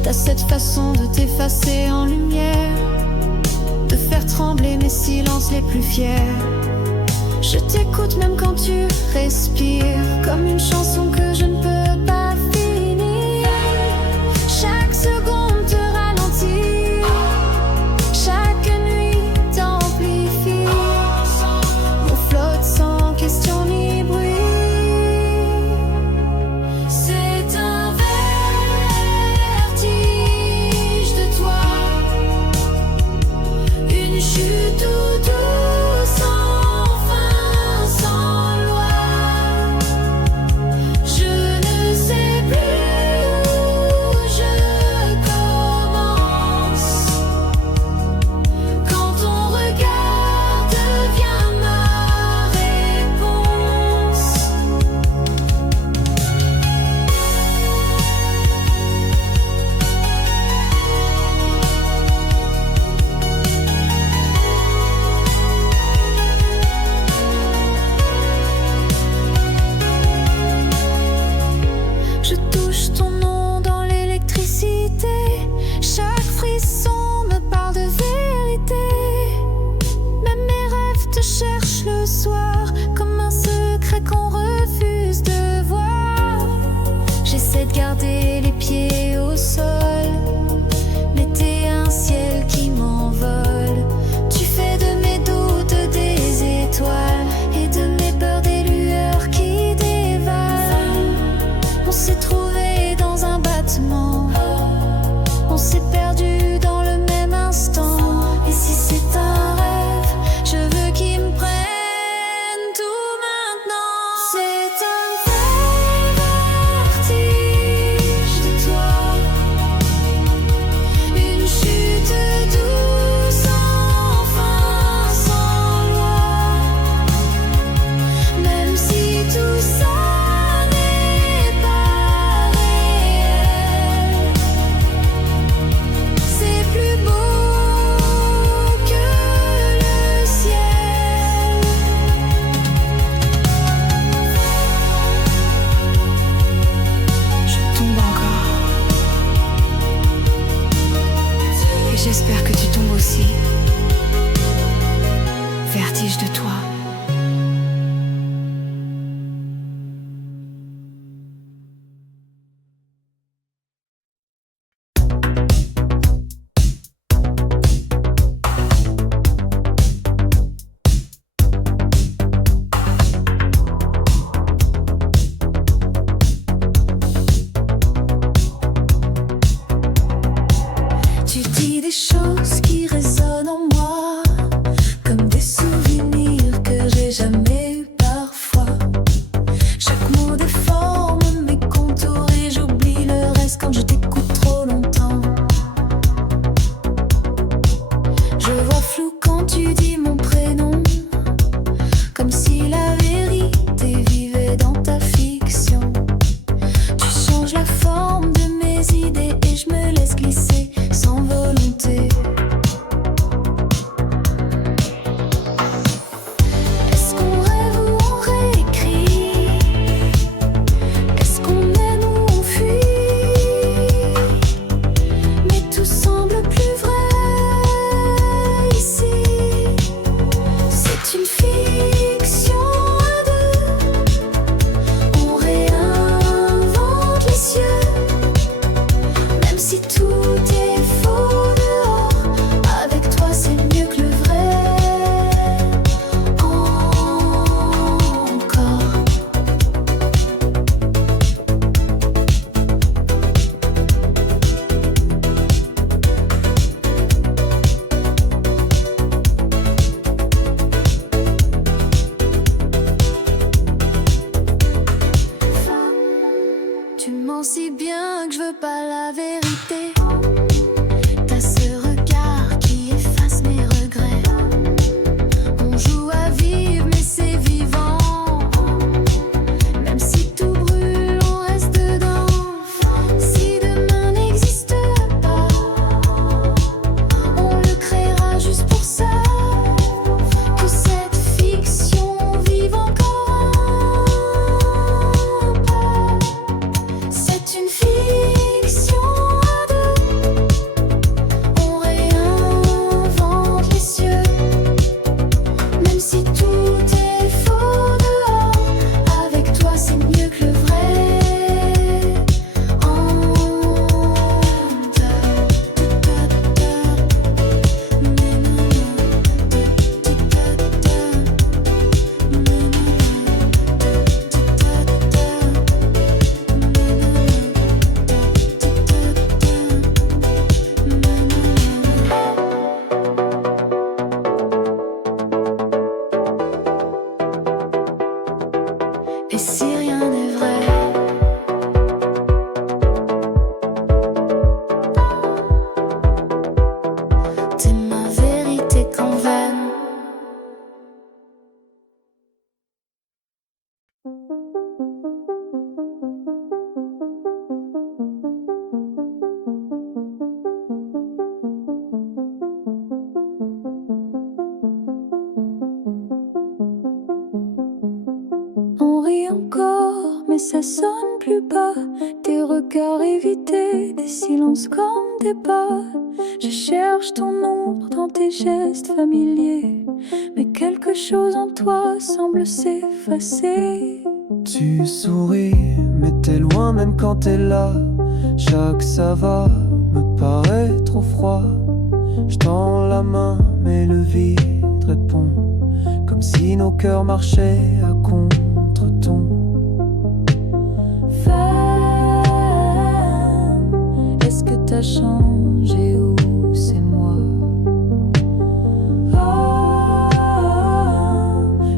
T'as cette façon de t'effacer en lumière, de faire trembler mes silences les plus fiers. Je t'écoute même quand tu respires, comme une chanson que je ne peux pas finir. Chaque seconde te ralentit, chaque nuit t'amplifie. On flotte sans question ni bruit. C'est un vertige de toi, une chute tout douce, sans fin, sans loi. Je ne sais plus où je commence, quand ton regard devient ma réponse. Je touche ton nom dans l'électricité, chaque frisson me parle de vérité. Même mes rêves te cherchent le soir, comme un secret qu'on refuse de voir. J'essaie de garder les pieds au sol, si bien que je veux pas la vérité. T'as ce regard qui efface mes regrets. On joue à vivre mais c'est vivant. Même si tout brûle on reste dedans. Si demain n'existe pas, on le créera juste pour ça. Que cette fiction vive encore un peu. C'est une fiction à deux. On réinvente les cieux. Même si tout est faux dehors, avec toi c'est mieux que le vrai. Et si rien n'est vrai, t'es ma vérité qu'en vaine. On rit encore, mais ça sonne plus bas. Des regards évités, des silences comme des pas. Je cherche ton ombre dans tes gestes familiers, mais quelque chose en toi semble s'effacer. Tu souris, mais t'es loin même quand t'es là. Chaque ça va me paraît trop froid. Je tends la main, mais le vide répond, comme si nos cœurs marchaient à contre-ton. Femme, est-ce que t'as changé ou c'est moi?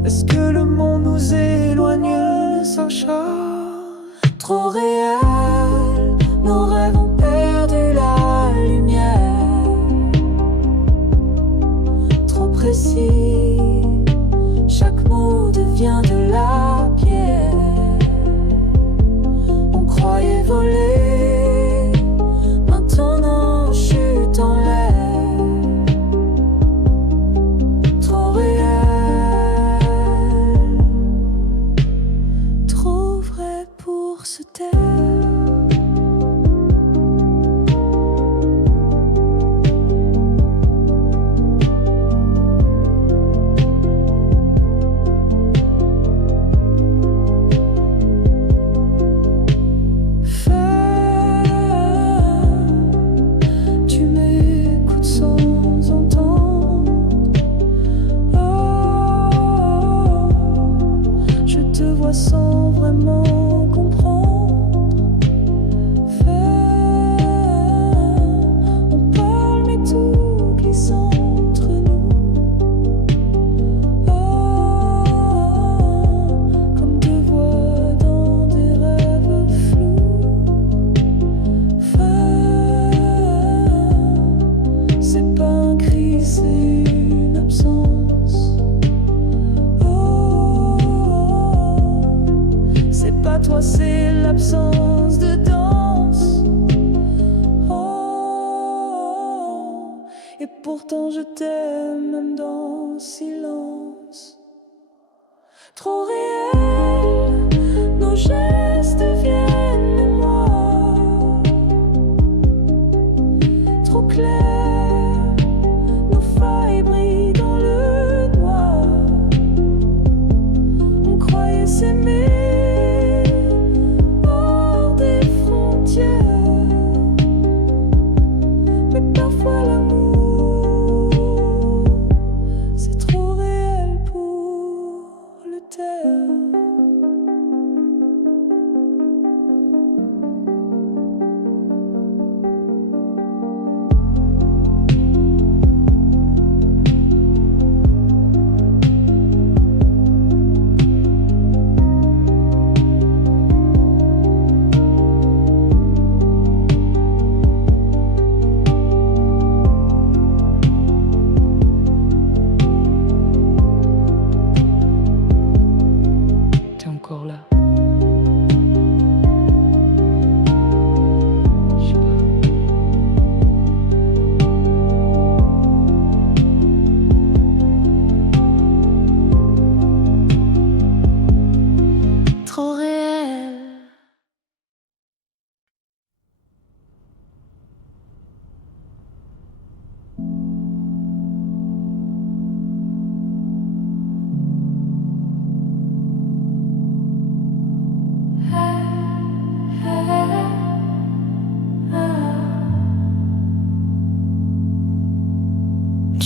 Est-ce que le monde nous éloigne sans charme? Trop réel, nos rêves ont perdu la lumière. Trop précis, chaque mot devient de la pierre. On croyait voler, maintenant chute en l'air. Trop réel, trop vrai pour se taire. Tu m'écoutes sans entendre. Oh, je te vois sans vraiment comprendre. On parle mais tout glisse entre nous. Oh, comme deux voix dans des rêves flous. C'est pas un cri, c'est une absence. Oh, c'est pas toi, c'est l'absence de danse. Oh, et pourtant je t'aime même dans le silence. Trop réel, nos gestes deviennent mémoire. Trop clair, nos failles brillent dans le noir. On croyait s'aimer hors des frontières, mais parfois l'amour, c'est trop réel pour le taire.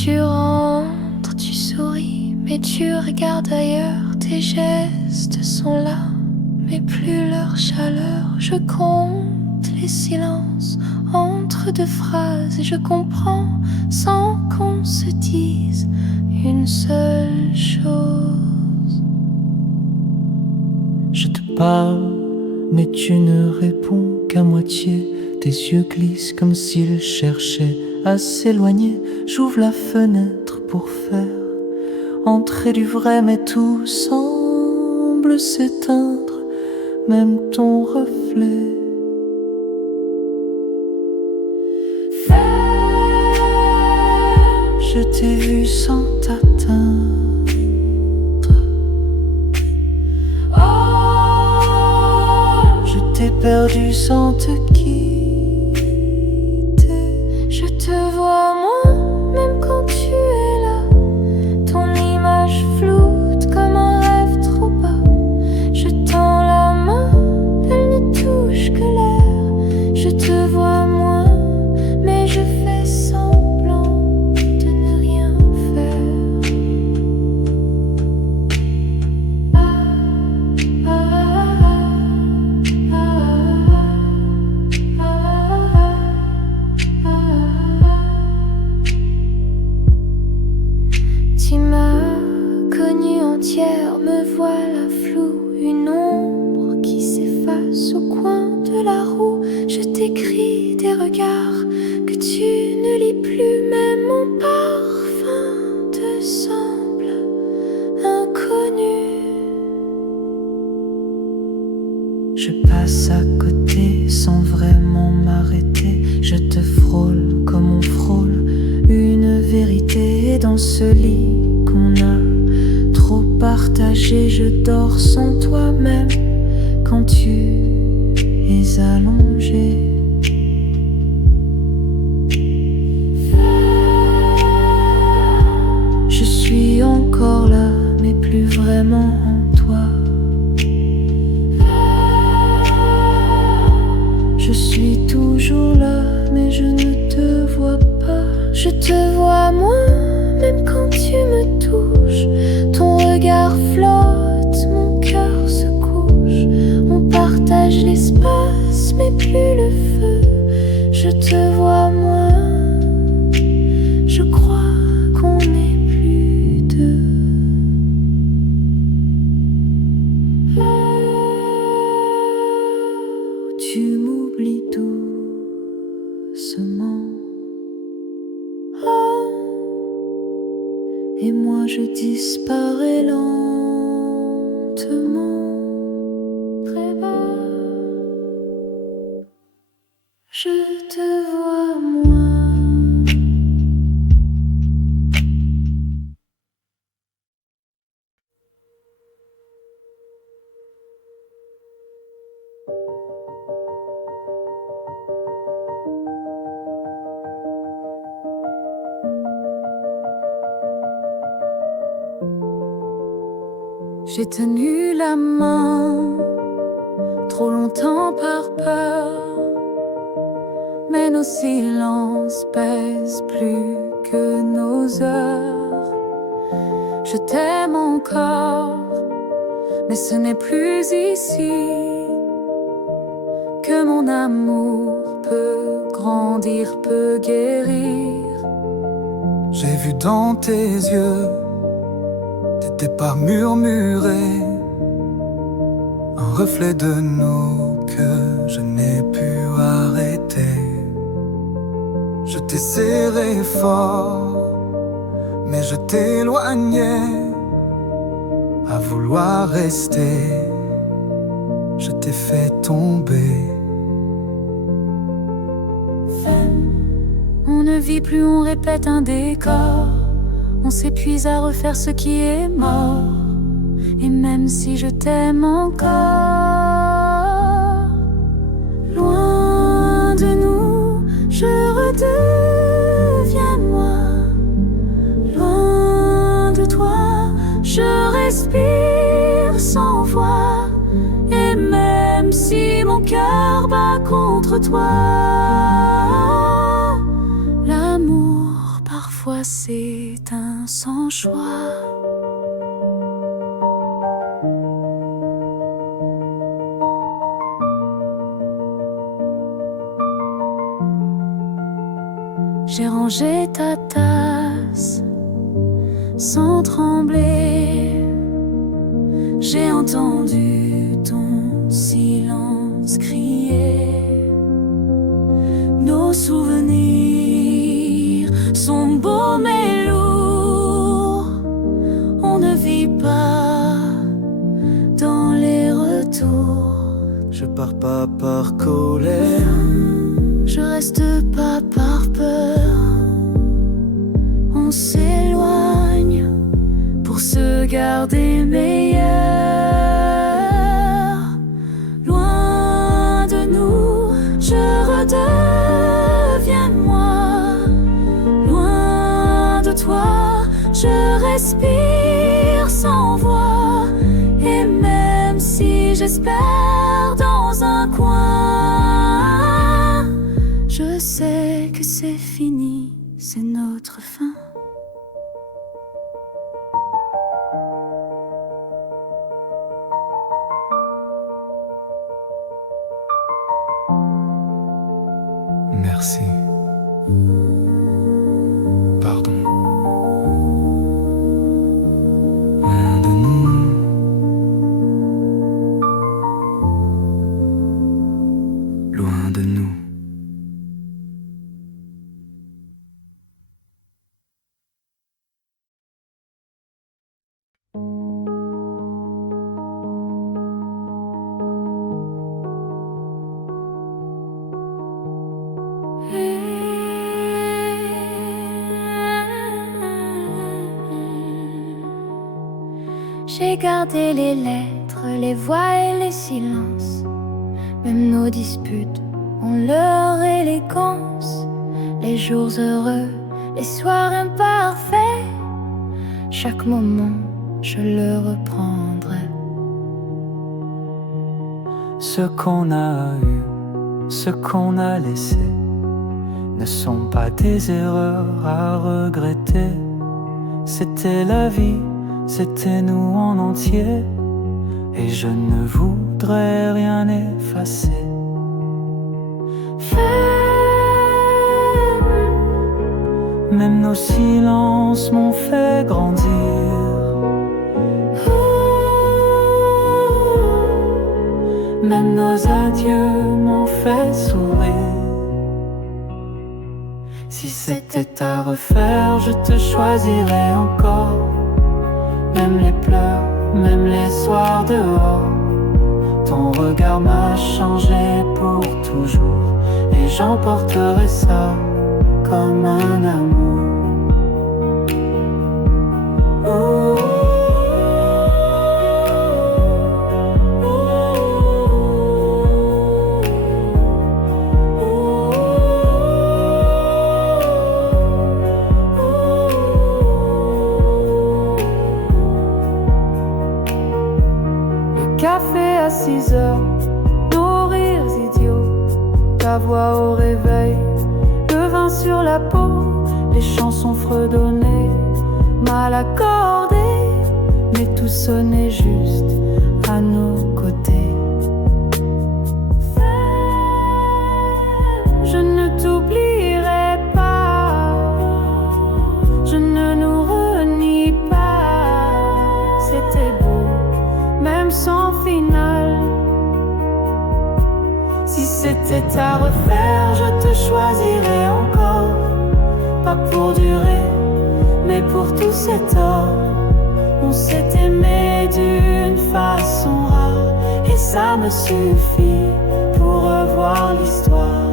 tu rentres, tu souris, mais tu regardes ailleurs. Tes gestes sont là, mais plus leur chaleur. Je compte les silences entre deux phrases et je comprends sans qu'on se dise une seule chose. Je te parle, mais tu ne réponds qu'à moitié. Tes yeux glissent comme s'ils cherchaient à s'éloigner. J'ouvre la fenêtre pour faire entrer du vrai, mais tout semble s'éteindre, même ton reflet. Je t'ai vu sans t'atteindre. Je t'ai perdu sans te quitter. Je te vois moi, même quand tu es là. Ton image floute comme un rêve trop bas. Je tends la main, elle ne touche que l'air. Je te vois moins, mais je fais semblant de ne rien faire. Tu m'as connue entière, me voilà floue, une ombre qui s'efface au coin de la roue. Je t'écris des regards que tu ne lis plus, même mon parfum te semble inconnu. Je passe à côté sans vraiment m'arrêter. Je te frôle comme on frôle une vérité. Dans ce lit qu'on a trop partagé, je dors sans toi même quand tu es allongé. Je suis encore là, mais plus vraiment en toi. Je suis toujours là, mais je ne te vois pas. Je te vois moins, même quand tu me touches. Ton regard flotte, mon cœur se couche. On partage l'espace, mais plus le feu. Je te vois moins, je crois qu'on n'est plus deux. Tu m'oublies doucement. Et moi je disparais lentement, Très bas, je te vois moins. J'ai tenu la main trop longtemps par peur, mais nos silences pèsent plus que nos heures. Je t'aime encore, mais ce n'est plus ici que mon amour peut grandir, peut guérir. J'ai vu dans tes yeux des départs murmurés, un reflet de nous que je n'ai pu arrêter. Je t'ai serré fort, mais je t'éloignais. À vouloir rester, je t'ai fait tomber. On ne vit plus, on répète un décor. On s'épuise à refaire ce qui est mort. Et même si je t'aime encore, loin de nous, je redeviens moi. Loin de toi, je respire sans voix. Et même si mon cœur bat contre toi, l'amour parfois c'est chemin sans choix. J'ai rangé ta tasse sans trembler. J'ai entendu ton silence crier. Nos souvenirs sont beaux mais lourds. On ne vit pas dans les retours. Je pars pas par colère, Je reste pas par peur. On s'éloigne pour se garder meilleur. Loin de nous, je redeviens moi. Loin de toi, je respire sans voix. Et même si j'espère dans un coin, je sais que c'est fini, c'est notre fin. merci. Pardon. Loin de nous, loin de nous. J'ai gardé les lettres, les voix et les silences. Même nos disputes ont leur élégance. Les jours heureux, les soirs imparfaits. Chaque moment, je le reprendrai. Ce qu'on a eu, ce qu'on a laissé, ne sont pas des erreurs à regretter. C'était la vie, c'était nous en entier, et je ne voudrais rien effacer. Même nos silences m'ont fait grandir. Même nos adieux m'ont fait sourire. Si c'était à refaire, je te choisirais encore. Même les pleurs, même les soirs dehors. Ton regard m'a changé pour toujours, et j'emporterai ça comme un amour. Café à 6 heures, nos rires idiots, ta voix au réveil, le vin sur la peau, les chansons fredonnées, mal accordées, mais tout sonnait juste à nos côtés. Je ne t'oublierai pas, je ne nous renie pas, c'était beau, même sans finale. Si c'était à refaire, je te choisirais encore. Pas pour durer, mais pour tous ces torts. On s'est aimé d'une façon rare, et ça me suffit pour revoir l'histoire.